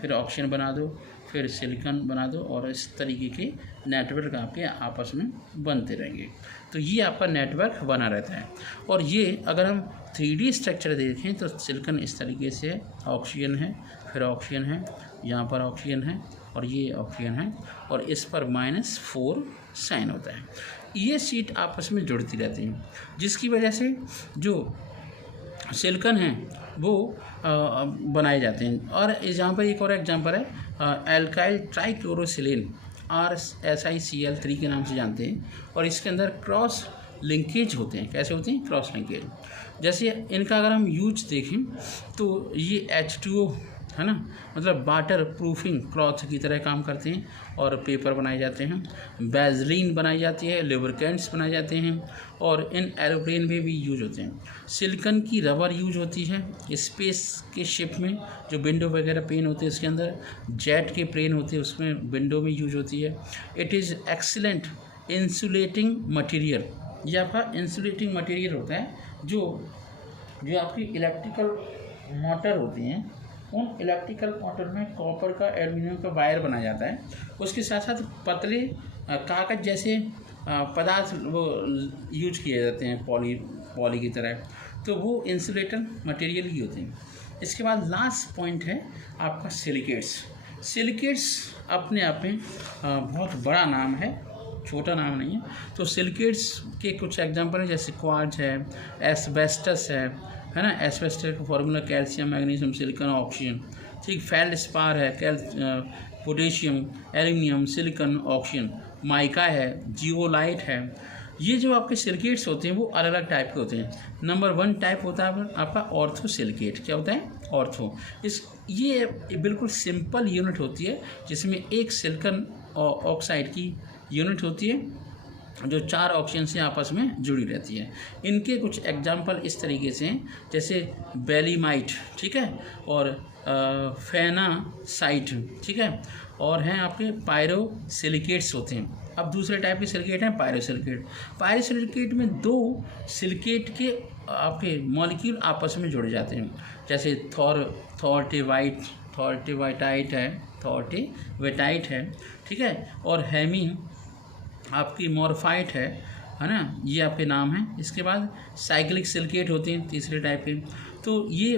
फिर ऑक्सीजन बना दो, फिर सिलिकन बना दो, और इस तरीके के नेटवर्क आपके आपस में बनते रहेंगे। तो ये आपका नेटवर्क बना रहता है। और ये अगर हम 3D स्ट्रक्चर देखें तो सिलिकन इस तरीके से ऑक्सीजन है, फिर ऑक्सीजन है, यहाँ पर ऑक्सीजन है, और ये ऑक्सीजन है, और इस पर -4 साइन होता है। ये शीट आपस में जुड़ती रहती हैं, जिसकी वजह से जो सिलिकन है वो बनाए जाते हैं। और यहाँ पर एक और एग्जांपल है एल्काइल ट्राइक्लोरोसिलेन, RSiCl3 के नाम से जानते हैं, और इसके अंदर क्रॉस लिंकेज होते हैं। कैसे होते हैं? Cross linkage. जैसे इनका अगर हम यूज देखें तो ये H2O है ना, मतलब वाटर प्रूफिंग क्लॉथ की तरह काम करते हैं, और पेपर बनाए जाते हैं, वैसलीन बनाई जाती है, लुब्रिकेंट्स बनाए जाते हैं, और इन एरोप्लेन में भी यूज होते हैं। सिलिकन की रबर यूज होती है स्पेस के शिप में, जो विंडो वगैरह पेन होते हैं उसके अंदर, जेट के प्लेन होते हैं उसमें विंडो में यूज होती है। It is excellent insulating material. ये आपका इंसुलेटिंग मटेरियल होता है जो आपकी इलेक्ट्रिकल मोटर होती हैं, उन इलेक्ट्रिकल मोटर में कॉपर का, एल्यूमिनियम का वायर बनाया जाता है। उसके साथ साथ पतले कागज जैसे पदार्थ वो यूज किए जाते हैं पॉली की तरह, तो वो इंसुलेटर मटेरियल ही होते हैं। इसके बाद लास्ट पॉइंट है आपका सिलिकेट्स अपने आप में बहुत बड़ा नाम है, छोटा नाम नहीं है। तो सिलिकेट्स के कुछ एग्जांपल हैं, जैसे क्वार्ट्ज है, एस्बेस्टस है ना, एस्बेस्टस का formula calcium, magnesium, silicon, oxygen, ठीक। फेल्डस्पार है, potassium, aluminium, silicon, oxygen, mica है, जियोलाइट है। ये जो आपके सिलिकेट्स होते हैं वो अलग अलग टाइप के होते हैं। नंबर 1 टाइप होता है आपका ऑर्थो सिलिकेट। क्या होता है? ऑर्थो। ये बिल्कुल सिंपल यूनिट होती है, जिसमें एक सिलिकॉन ऑक्साइड की यूनिट होती है, जो 4 ऑक्सीजन से आपस में जुड़ी रहती है। इनके कुछ एग्जाम्पल इस तरीके से हैं, जैसे बेलीमाइट, ठीक है, और फेनासाइट, ठीक है, और हैं आपके पायरोसिलिकेट्स होते हैं। अब दूसरे टाइप के सिलिकेट हैं पायरोसिलिकेट। पायरोसिलिकेट में 2 सिलिकेट के आपके मॉलिक्यूल आपस में जुड़ जाते हैं, जैसे थॉर्टिवाइटाइट है, ठीक है, और हेमी आपकी मॉर्फाइट है ना, ये आपके नाम है। इसके बाद साइक्लिक सिलिकेट होते हैं तीसरे टाइप के, तो ये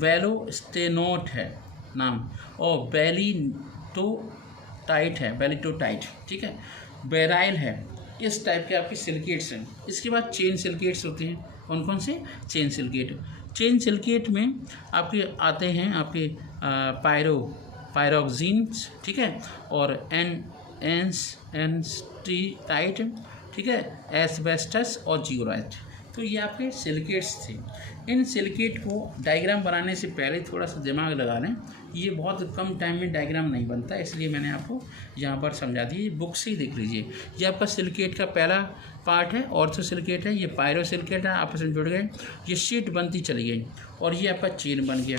वेलोस्टेनोट है नाम, और बेलिटोटाइट, ठीक है, बेराइल है। इस टाइप के आपके सिलिकेट्स हैं। इसके बाद चेन सिलिकेट्स होते हैं। कौन कौन से? चेन सिलिकेट में आपके आते हैं आपके पायरोक्सिन्स, ठीक है, और एनस्टीटाइट, ठीक है, एस्बेस्टस और जियोराइट। तो ये आपके सिलिकेट्स थे। इन सिलिकेट को डायग्राम बनाने से पहले थोड़ा सा दिमाग लगा लें, ये बहुत कम टाइम में डायग्राम नहीं बनता, इसलिए मैंने आपको यहाँ पर समझा दी। बुक से ही देख लीजिए। ये आपका सिलिकेट का पहला पार्ट है, ऑर्थो सिलिकेट है, ये पायरो सिलिकेट है, आपस में जुड़ गए, ये शीट बनती चली गई और ये आपका चेन बन गया।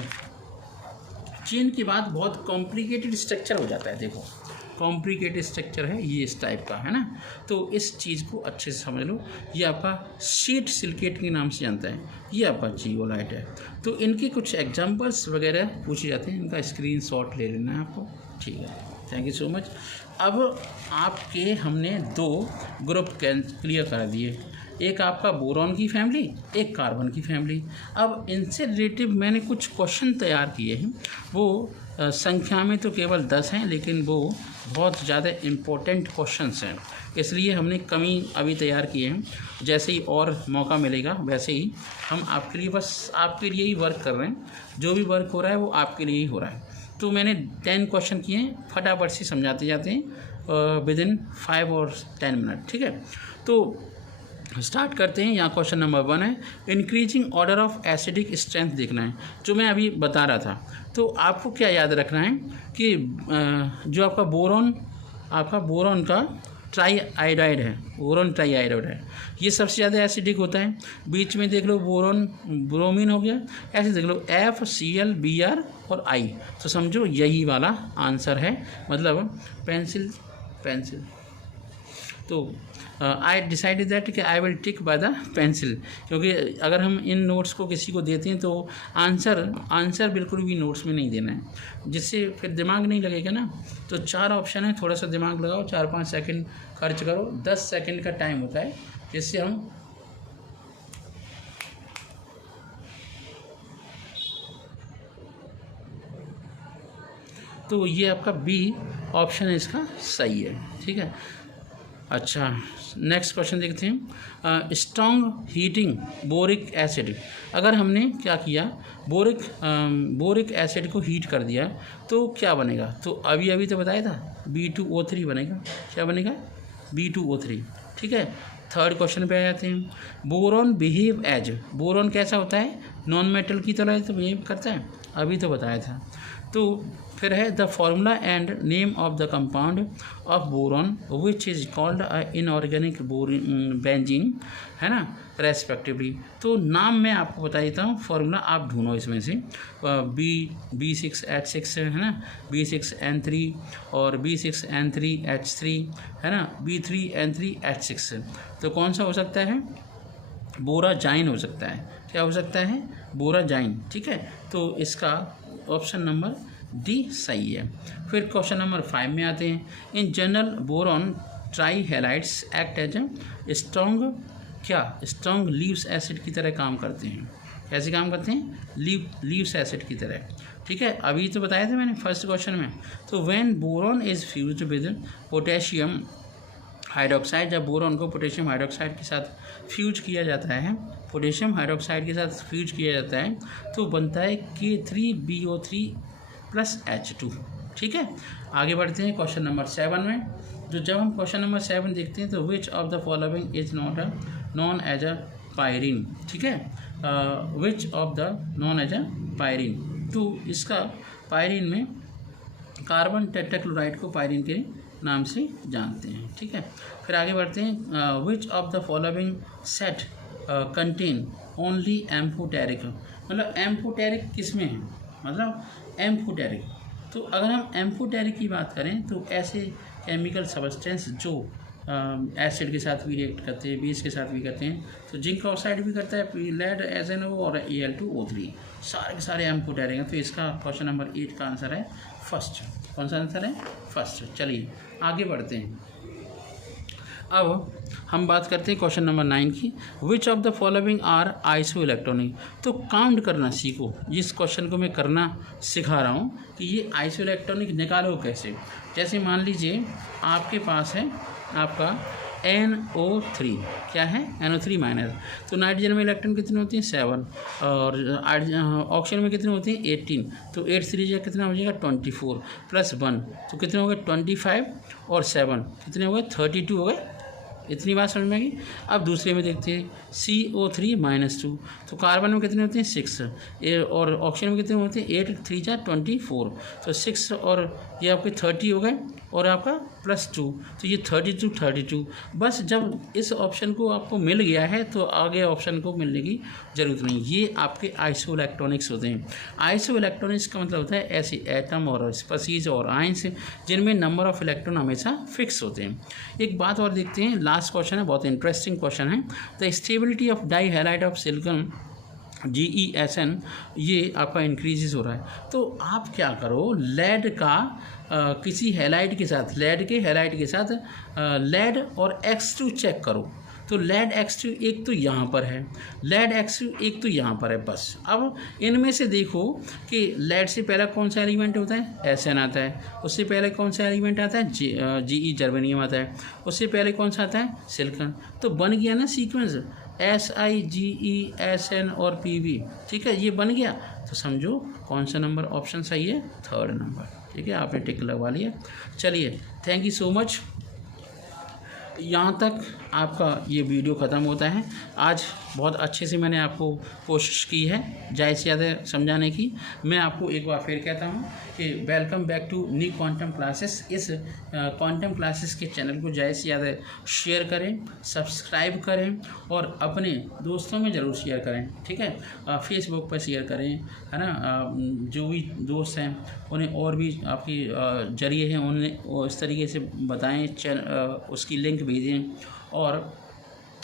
चेन के बाद बहुत कॉम्प्लिकेटेड स्ट्रक्चर हो जाता है। देखो कॉम्प्लिकेटेड स्ट्रक्चर है ये इस टाइप का, है ना, तो इस चीज़ को अच्छे से समझ लो। ये आपका शीट सिलिकेट के नाम से जानता है, ये आपका जियोलाइट है। तो इनके कुछ एग्जांपल्स वगैरह पूछे जाते हैं, इनका स्क्रीनशॉट ले लेना है आपको, ठीक है। Thank you so much. अब आपके हमने 2 ग्रुप क्लियर कर दिए, एक आपका बोरॉन की फैमिली, एक कार्बन की फैमिली। अब इनसे रिलेटिव मैंने कुछ क्वेश्चन तैयार किए हैं, वो संख्या में तो केवल 10 हैं, लेकिन वो बहुत ज़्यादा इम्पोर्टेंट क्वेश्चंस हैं, इसलिए हमने कमी अभी तैयार किए हैं। जैसे ही और मौका मिलेगा वैसे ही हम आपके लिए, बस आपके लिए ही वर्क कर रहे हैं। जो भी वर्क हो रहा है वो आपके लिए ही हो रहा है। तो मैंने 10 क्वेश्चन किए हैं, फटाफट से समझाते जाते हैं विदिन 5 और 10 मिनट, ठीक है। तो स्टार्ट करते हैं। यहाँ क्वेश्चन नंबर 1 है, increasing order of acidic strength देखना है, जो मैं अभी बता रहा था। तो आपको क्या याद रखना है कि जो आपका बोरॉन का ट्राईआयोडाइड है, ये सबसे ज़्यादा एसिडिक होता है। बीच में देख लो ब्रोमीन हो गया, ऐसे देख लो FCl Br और I, तो समझो यही वाला आंसर है, मतलब पेंसिल। तो आई डिसाइडेड दैट कि I will tick by the pencil, क्योंकि अगर हम इन नोट्स को किसी को देते हैं तो आंसर बिल्कुल भी नोट्स में नहीं देना है, जिससे फिर दिमाग नहीं लगेगा ना। तो 4 ऑप्शन है, थोड़ा सा दिमाग लगाओ, 4-5 सेकंड खर्च करो, 10 सेकंड का टाइम होता है, जिससे हम तो ये आपका B ऑप्शन है, इसका सही है, ठीक है। अच्छा, नेक्स्ट क्वेश्चन देखते हैं। स्ट्रॉन्ग हीटिंग बोरिक एसिड, अगर हमने क्या किया, बोरिक एसिड को हीट कर दिया तो क्या बनेगा? तो अभी तो बताया था B2O3 बनेगा। क्या बनेगा? B2O3, ठीक है। थर्ड क्वेश्चन पे आ जाते हैं। बोरॉन बिहेव एज, बोरॉन कैसा होता है? नॉन मेटल की तरह तो बिहेव करता है, अभी तो बताया था। तो फिर है the formula and name of the compound of boron which is called inorganic benzene, है ना, रेस्पेक्टिवली। तो नाम मैं आपको बता देता हूँ, फॉर्मूला आप ढूंढो इसमें से। B6H6 है ना, B6N3 और B6N3H3 है ना, B3N3H6। तो कौन सा हो सकता है? बोराजाइन हो सकता है। क्या हो सकता है? बोराजाइन, ठीक है। तो इसका ऑप्शन नंबर डी सही है। फिर क्वेश्चन नंबर 5 में आते हैं। In general boron trihalides act as strong Lewis acid की तरह काम करते हैं। कैसे काम करते हैं? लीव्स एसिड की तरह, ठीक है। अभी तो बताया था मैंने फर्स्ट क्वेश्चन में। तो when boron is fused with potassium hydroxide, जब बोरॉन को पोटेशियम हाइड्रोक्साइड के साथ फ्यूज किया जाता है, तो बनता है K3BO3 + H2, ठीक है। आगे बढ़ते हैं क्वेश्चन नंबर 7 में। तो जब हम क्वेश्चन नंबर 7 देखते हैं, तो which of the following is known as a pyrene, ठीक है। Which of the known as a pyrene, तो इसका पायरीन में कार्बन टेट्राक्लोराइड को पायरीन के नाम से जानते हैं। ठीक है, फिर आगे बढ़ते हैं। विच of the following set contain only amphoteric, मतलब एम्फोटेरिक किस में है, मतलब एम्फोटेरिक। तो अगर हम एम्फोटेरिक की बात करें तो ऐसे केमिकल सब्सटेंस जो एसिड के साथ भी रिएक्ट करते हैं, बेस के साथ भी करते हैं, तो जिंक ऑक्साइड भी करता है, लेड SnO और Al2O3, सारे के सारे एम्फोटेरिक हैं। तो इसका क्वेश्चन नंबर 8 का आंसर है फर्स्ट। कौन सा आंसर है? फर्स्ट। चलिए आगे बढ़ते हैं। अब हम बात करते हैं क्वेश्चन नंबर 9 की। Which of the following are isoelectronic. तो काउंट करना सीखो, जिस क्वेश्चन को मैं करना सिखा रहा हूँ कि ये आइसो इलेक्ट्रॉनिक निकालो कैसे। जैसे मान लीजिए आपके पास है आपका NO3, क्या है? NO3 minus. तो नाइट्रोजन में इलेक्ट्रॉन कितने होते हैं? 7, और ऑक्सीजन में कितने होते हैं? 18। तो 8 3 कितना हो जाएगा? 24 प्लस 1, तो कितने हो गए? 25, और 7 कितने हो गए? 32 हो गए। इतनी बात समझ में आई। अब दूसरे में देखते हैं CO3 -2। तो कार्बन में कितने होते हैं? 6, और ऑक्सीजन में कितने होते हैं? 8 3 24। तो 6 और ये आपके 30 हो गए, और आपका +2, तो ये 32। बस जब इस ऑप्शन को आपको मिल गया है तो आगे ऑप्शन को मिलने की ज़रूरत नहीं। ये आपके आइसो इलेक्ट्रॉनिक्स होते हैं। आइसो इलेक्ट्रॉनिक्स का मतलब होता है ऐसे एटम और स्पीशीज और आयंस जिनमें नंबर ऑफ इलेक्ट्रॉन हमेशा फिक्स होते हैं। एक बात और देखते हैं, लास्ट क्वेश्चन है, बहुत इंटरेस्टिंग क्वेश्चन है। The stability of dihalide of silicon GeSN, ये आपका इंक्रीजेस हो रहा है। तो आप क्या करो, लेड का किसी हैलाइड के साथ, लेड के हैलाइड के साथ लेड और X2 चेक करो। तो लेड X2 एक तो यहाँ पर है, लेड X2 एक तो यहाँ पर है। बस अब इनमें से देखो कि लेड से पहला कौन सा एलिमेंट होता है? SN आता है। उससे पहले कौन सा एलिमेंट आता है? GE जर्मेनियम आता है। उससे पहले कौन सा आता है? सिलिकॉन। तो बन गया ना सीक्वेंस, SI GE SN और PB। ठीक है, ये बन गया। तो समझो कौन सा नंबर ऑप्शन सही है? 3rd number. ठीक है, आपने टिक लगवा लिया। चलिए, थैंक यू सो मच। यहाँ तक आपका ये वीडियो ख़त्म होता है। आज बहुत अच्छे से मैंने आपको कोशिश की है ज़्यादा से ज़्यादा समझाने की। मैं आपको एक बार फिर कहता हूँ कि welcome back to new quantum classes. इस क्वांटम क्लासेस के चैनल को ज़्यादा से ज़्यादा शेयर करें, सब्सक्राइब करें, और अपने दोस्तों में ज़रूर शेयर करें। ठीक है, फेसबुक पर शेयर करें, है ना। जो भी दोस्त हैं उन्हें और भी आपकी जरिए हैं उन्हें इस तरीके से बताएं, उसकी लिंक भेजें, और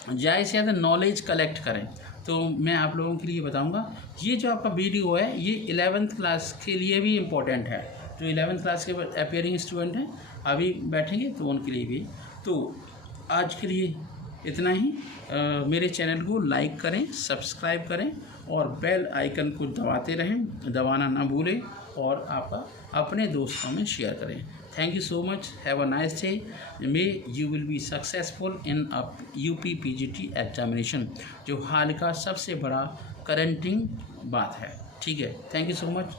ज़्यादा से ज़्यादा नॉलेज कलेक्ट करें। तो मैं आप लोगों के लिए बताऊंगा, ये जो आपका वीडियो है ये 11th क्लास के लिए भी इम्पोर्टेंट है। जो 11th क्लास के अपियरिंग स्टूडेंट हैं अभी बैठेंगे तो उनके लिए भी। तो आज के लिए इतना ही। मेरे चैनल को लाइक करें, सब्सक्राइब करें, और बेल आइकन को दबाते रहें, दबाना ना भूलें, और आपका अपने दोस्तों में शेयर करें। Thank you so much. Have a nice day. May you will be successful in a UP PGT examination, जो हाल का सबसे बड़ा करेंटिंग बात है। ठीक है, थैंक यू सो मच।